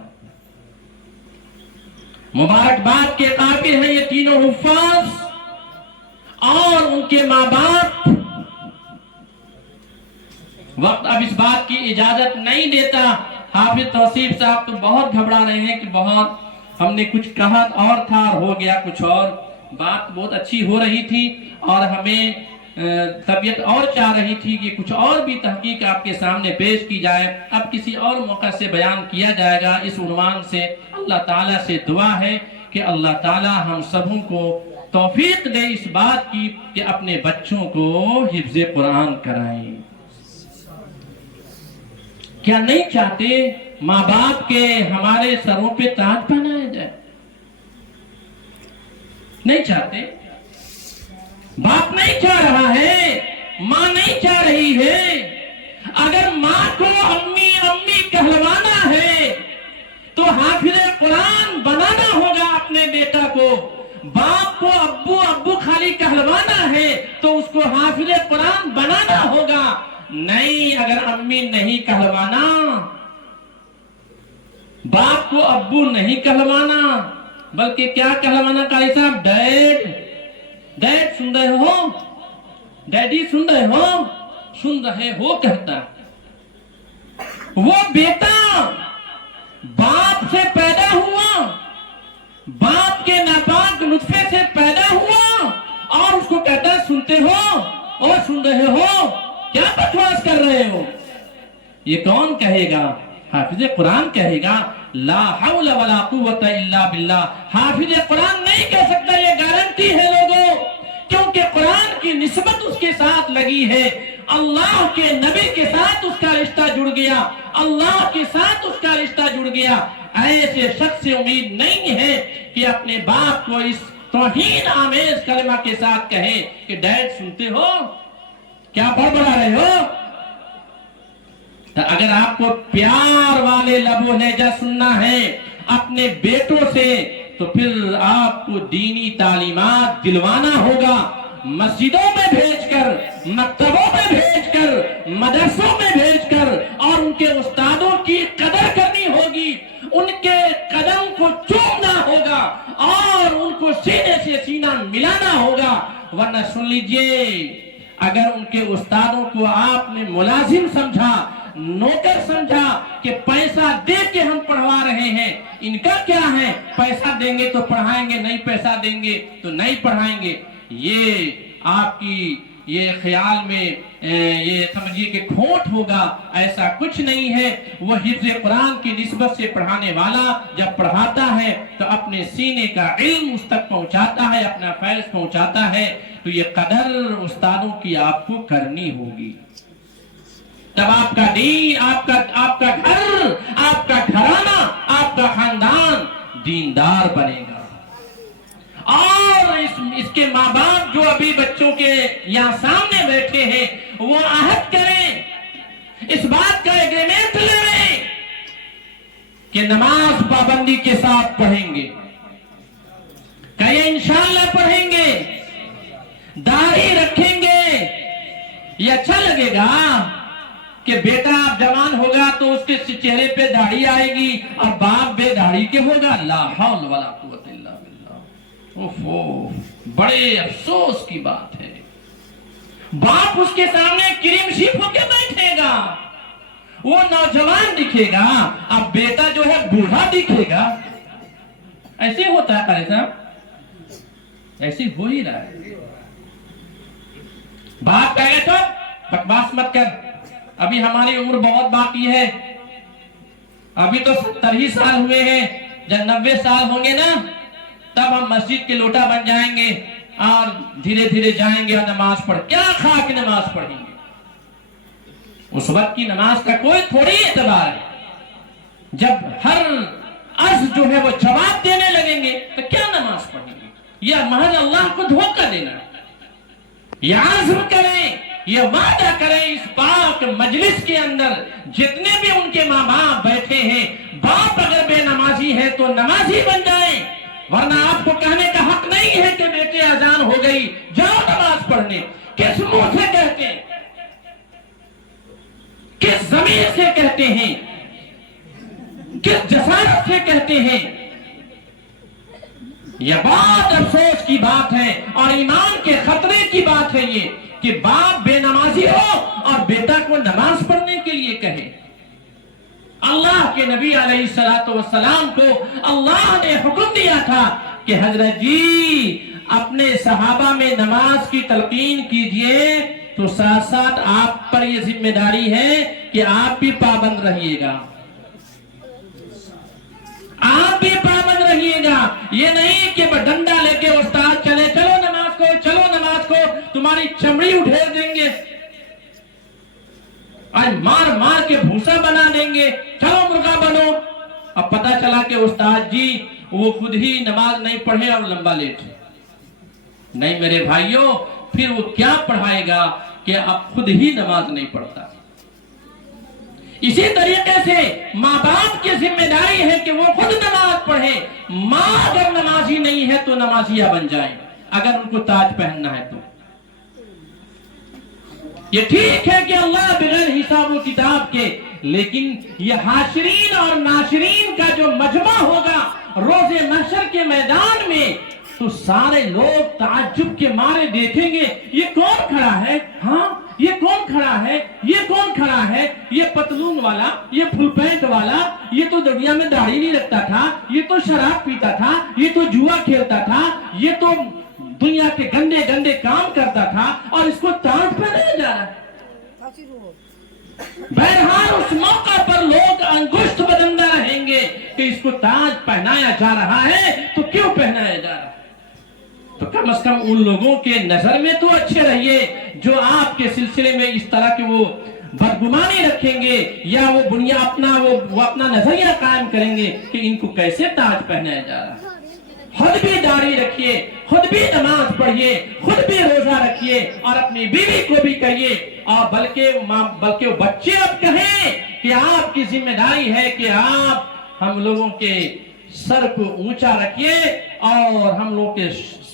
مبارکباد کے قابل ہیں یہ تینوں حفاظ اور ان کے ماں باپ۔ وقت اب اس بات کی اجازت نہیں دیتا، حافظ توصیف صاحب تو بہت گھبرا رہے ہیں کہ بہت ہم نے کچھ کہا اور تھا اور ہو گیا کچھ اور، بات بہت اچھی ہو رہی تھی اور ہمیں طبیعت اور چاہ رہی تھی کہ کچھ اور بھی تحقیق آپ کے سامنے پیش کی جائے، اب کسی اور موقع سے بیان کیا جائے گا اس عنوان سے۔ اللہ تعالیٰ سے دعا ہے کہ اللہ تعالیٰ ہم سبوں کو توفیق دے اس بات کی کہ اپنے بچوں کو حفظ قرآن کرائیں۔ کیا نہیں چاہتے ماں باپ کے ہمارے سروں پہ تاج پہنایا جائے؟ نہیں چاہتے، باپ نہیں چاہ رہا ہے، ماں نہیں چاہ رہی ہے۔ اگر ماں کو امی امی کہلوانا ہے تو حافظ قرآن بنانا ہوگا اپنے بیٹا کو، باپ کو ابو ابو خالی کہلوانا ہے تو اس کو حافظ قرآن بنانا ہوگا۔ نہیں، اگر امی نہیں کہلوانا، باپ کو ابو نہیں کہلوانا، بلکہ کیا کہلوانا قاری صاحب؟ ڈیڈ، ڈیڈ سن رہے ہو، ڈیڈی سن رہے ہو، سن رہے ہو کہتا، وہ بیٹا باپ سے پیدا ہوا، باپ کے ناپاک نطفے سے پیدا ہوا اور اس کو کہتا ہے سنتے ہو اور سن رہے ہو، کیا بکواس کر رہے ہو؟ یہ کون کہے گا؟ حافظ قرآن کہے گا۔ لا حول ولا قوت الا باللہ، حافظ قرآن نہیں کہہ سکتا، یہ گارنٹی ہے لوگوں، کیونکہ قرآن کی نسبت اس کے ساتھ لگی ہے، اللہ کے نبی کے ساتھ اس کا رشتہ جڑ گیا، اللہ کے ساتھ اس کا رشتہ جڑ گیا۔ ایسے شخص سے امید نہیں ہے کہ اپنے باپ کو اس توہین آمیز کلمہ کے ساتھ کہے کہ ڈیڈ سنتے ہو، کیا بڑبڑا رہے ہو؟ اگر آپ کو پیار والے لب و لہجہ سننا ہے اپنے بیٹوں سے تو پھر آپ کو دینی تعلیمات دلوانا ہوگا، مسجدوں میں بھیج کر، مکتبوں میں بھیج کر، مدرسوں میں بھیج کر، اور ان کے استادوں کی قدر کرنی ہوگی، ان کے قدم کو چومنا ہوگا اور ان کو سینے سے سینہ ملانا ہوگا۔ ورنہ سن لیجئے، اگر ان کے استادوں کو آپ نے ملازم سمجھا، نوکر سمجھا کہ پیسہ دے کے ہم پڑھوا رہے ہیں، ان کا کیا ہے، پیسہ دیں گے تو پڑھائیں گے، نہیں پیسہ دیں گے تو نہیں پڑھائیں گے، یہ آپ کی یہ خیال میں یہ سمجھیے کہ کھوٹ ہوگا، ایسا کچھ نہیں ہے۔ وہ حفظ قرآن کی نسبت سے پڑھانے والا جب پڑھاتا ہے تو اپنے سینے کا علم اس تک پہنچاتا ہے، اپنا فیض پہنچاتا ہے، تو یہ قدر استادوں کی آپ کو کرنی ہوگی، تب آپ کا دین، آپ کا گھر، آپ کا گھرانہ، آپ کا خاندان دیندار بنے گا۔ اور اس کے ماں باپ جو ابھی بچوں کے یہاں سامنے بیٹھے ہیں وہ عہد کریں، اس بات کا ایگریمنٹ لیں کہ نماز پابندی کے ساتھ پڑھیں گے. کہیں انشاءاللہ پڑھیں گے, داڑھی رکھیں گے. یہ اچھا لگے گا کہ بیٹا اب جوان ہوگا تو اس کے چہرے پہ داڑھی آئے گی اور باپ بے داڑھی کے ہوگا؟ لا حول ولا قوت الا باللہ. اوفو, بڑے افسوس کی بات ہے. باپ اس کے سامنے کریم شیف ہو کے بیٹھے گا, وہ نوجوان دکھے گا, اب بیٹا جو ہے بوڑھا دکھے گا. ایسے ہوتا ہے قاری صاحب, ایسے ہو ہی رہا ہے. باپ کہے تو بکواس مت کر, ابھی ہماری عمر بہت باقی ہے, ابھی تو 70 ہی سال ہوئے ہیں, جب 90 سال ہوں گے نا تب ہم مسجد کے لوٹا بن جائیں گے اور دھیرے دھیرے جائیں گے اور نماز پڑھ. کیا کھا کے نماز پڑھیں گے؟ اس وقت کی نماز کا کوئی تھوڑی اعتبار ہے. جب ہر عرض جو ہے وہ جواب دینے لگیں گے تو کیا نماز پڑھیں گے؟ یہ محض اللہ کو دھوکہ دینا. یہ عزم کریں, یہ وعدہ کریں اس پاک مجلس کے اندر جتنے بھی ان کے ماں باپ بیٹھے ہیں, باپ اگر بے نمازی ہے تو نمازی بن جائیں, ورنہ آپ کو کہنے کا حق نہیں ہے کہ بیٹے اذان ہو گئی جاؤ نماز پڑھنے. کس منہ سے کہتے ہیں, کس ضمیر سے کہتے ہیں, کس جسارت سے کہتے ہیں؟ یہ بات افسوس کی بات ہے اور ایمان کے خطرے کی بات ہے یہ کہ باپ بے نمازی ہو اور بیٹا کو نماز پڑھنے کے لیے کہے. اللہ کے نبی علیہ السلام کو اللہ نے حکم دیا تھا کہ حضرت جی اپنے صحابہ میں نماز کی تلقین کیجئے, تو ساتھ ساتھ آپ پر یہ ذمہ داری ہے کہ آپ بھی پابند رہیے گا, آپ بھی پابند رہیے گا. یہ نہیں کہ ڈنڈا لے کے استاد چلے چلو نماز کو, چلو نماز کو, تمہاری چمڑی اٹھیر دیں گے اور مار مار کے بھوسا بنا دیں گے, چلو مرغا بنو. اب پتا چلا کہ استاد جی وہ خود ہی نماز نہیں پڑھے اور لمبا لیٹے. نہیں میرے بھائیوں, پھر وہ کیا پڑھائے گا کہ اب خود ہی نماز نہیں پڑھتا. اسی طریقے سے ماں باپ کی ذمہ داری ہے کہ وہ خود نماز پڑھے. ماں اگر نمازی نہیں ہے تو نمازیہ بن جائیں, اگر ان کو تاج پہننا ہے تو. یہ ٹھیک ہے کہ اللہ بغیر حساب و کتاب کے, لیکن یہ حاشرین اور ناشرین کا جو مجمع ہوگا روز محشر کے میدان میں, تو سارے لوگ تعجب کے مارے دیکھیں گے یہ کون کھڑا ہے, ہاں یہ کون کھڑا ہے, یہ کون کھڑا ہے, یہ پتلون والا, یہ فل پینٹ والا, یہ تو دنیا میں داڑھی نہیں رکھتا تھا, یہ تو شراب پیتا تھا, یہ تو جوا کھیلتا تھا, یہ تو دنیا کے گندے گندے کام کرتا تھا اور اس کو تاج پہنایا جا رہا ہے. بہرحال اس موقع پر لوگ انگشت بدندہ رہیں گے کہ اس کو تاج پہنایا جا رہا ہے تو کیوں پہنایا جا رہا ہے. تو کم از کم ان لوگوں کے نظر میں تو اچھے رہیے جو آپ کے سلسلے میں اس طرح کے وہ بدگمانی رکھیں گے یا وہ بنیاد اپنا نظریہ قائم کریں گے کہ ان کو کیسے تاج پہنایا جا رہا ہے. خود بھی داڑھی رکھیے, خود بھی نماز پڑھیے, خود بھی روزہ رکھیے اور اپنی بیوی کو بھی کہیے, اور بلکہ بچے اب کہیں کہ آپ کی ذمہ داری ہے کہ آپ ہم لوگوں کے سر کو اونچا رکھیے اور ہم لوگ کے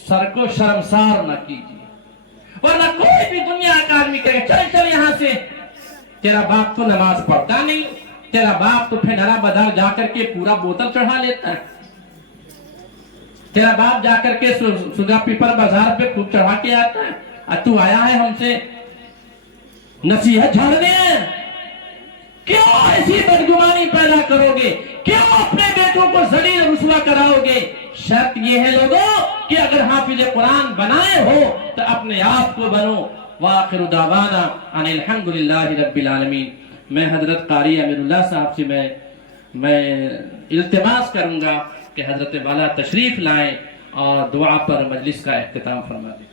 سر کو شرمسار نہ کیجیے. ورنہ کوئی بھی دنیا کا آدمی کہے چل چل یہاں سے, تیرا باپ تو نماز پڑھتا نہیں, تیرا باپ تو پھنڈرا بازار جا کر کے پورا بوتل چڑھا لیتا ہے, تیرا باپ جا کر کے سگا پیپر بازار پہ خوب چڑھا کے آتا ہے, اور تو آیا ہے ہم سے نصیحت جھاڑنے. کیوں ایسی بدگمانی پیدا کرو گے, کیوں اپنے بیٹوں کو ذلیل رسوا کراؤ گے؟ شرط یہ ہے لوگوں کہ اگر حافظ قرآن بنائے ہو تو اپنے آپ کو بنو. وآخر دعوانا ان الحمدللہ رب العالمین. میں حضرت قاری امیر اللہ صاحب سے میں التماس کروں گا کہ حضرت والا تشریف لائیں اور دعا پر مجلس کا اختتام فرما دیں.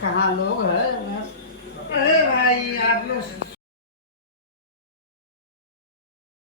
کہاں لوگ ہے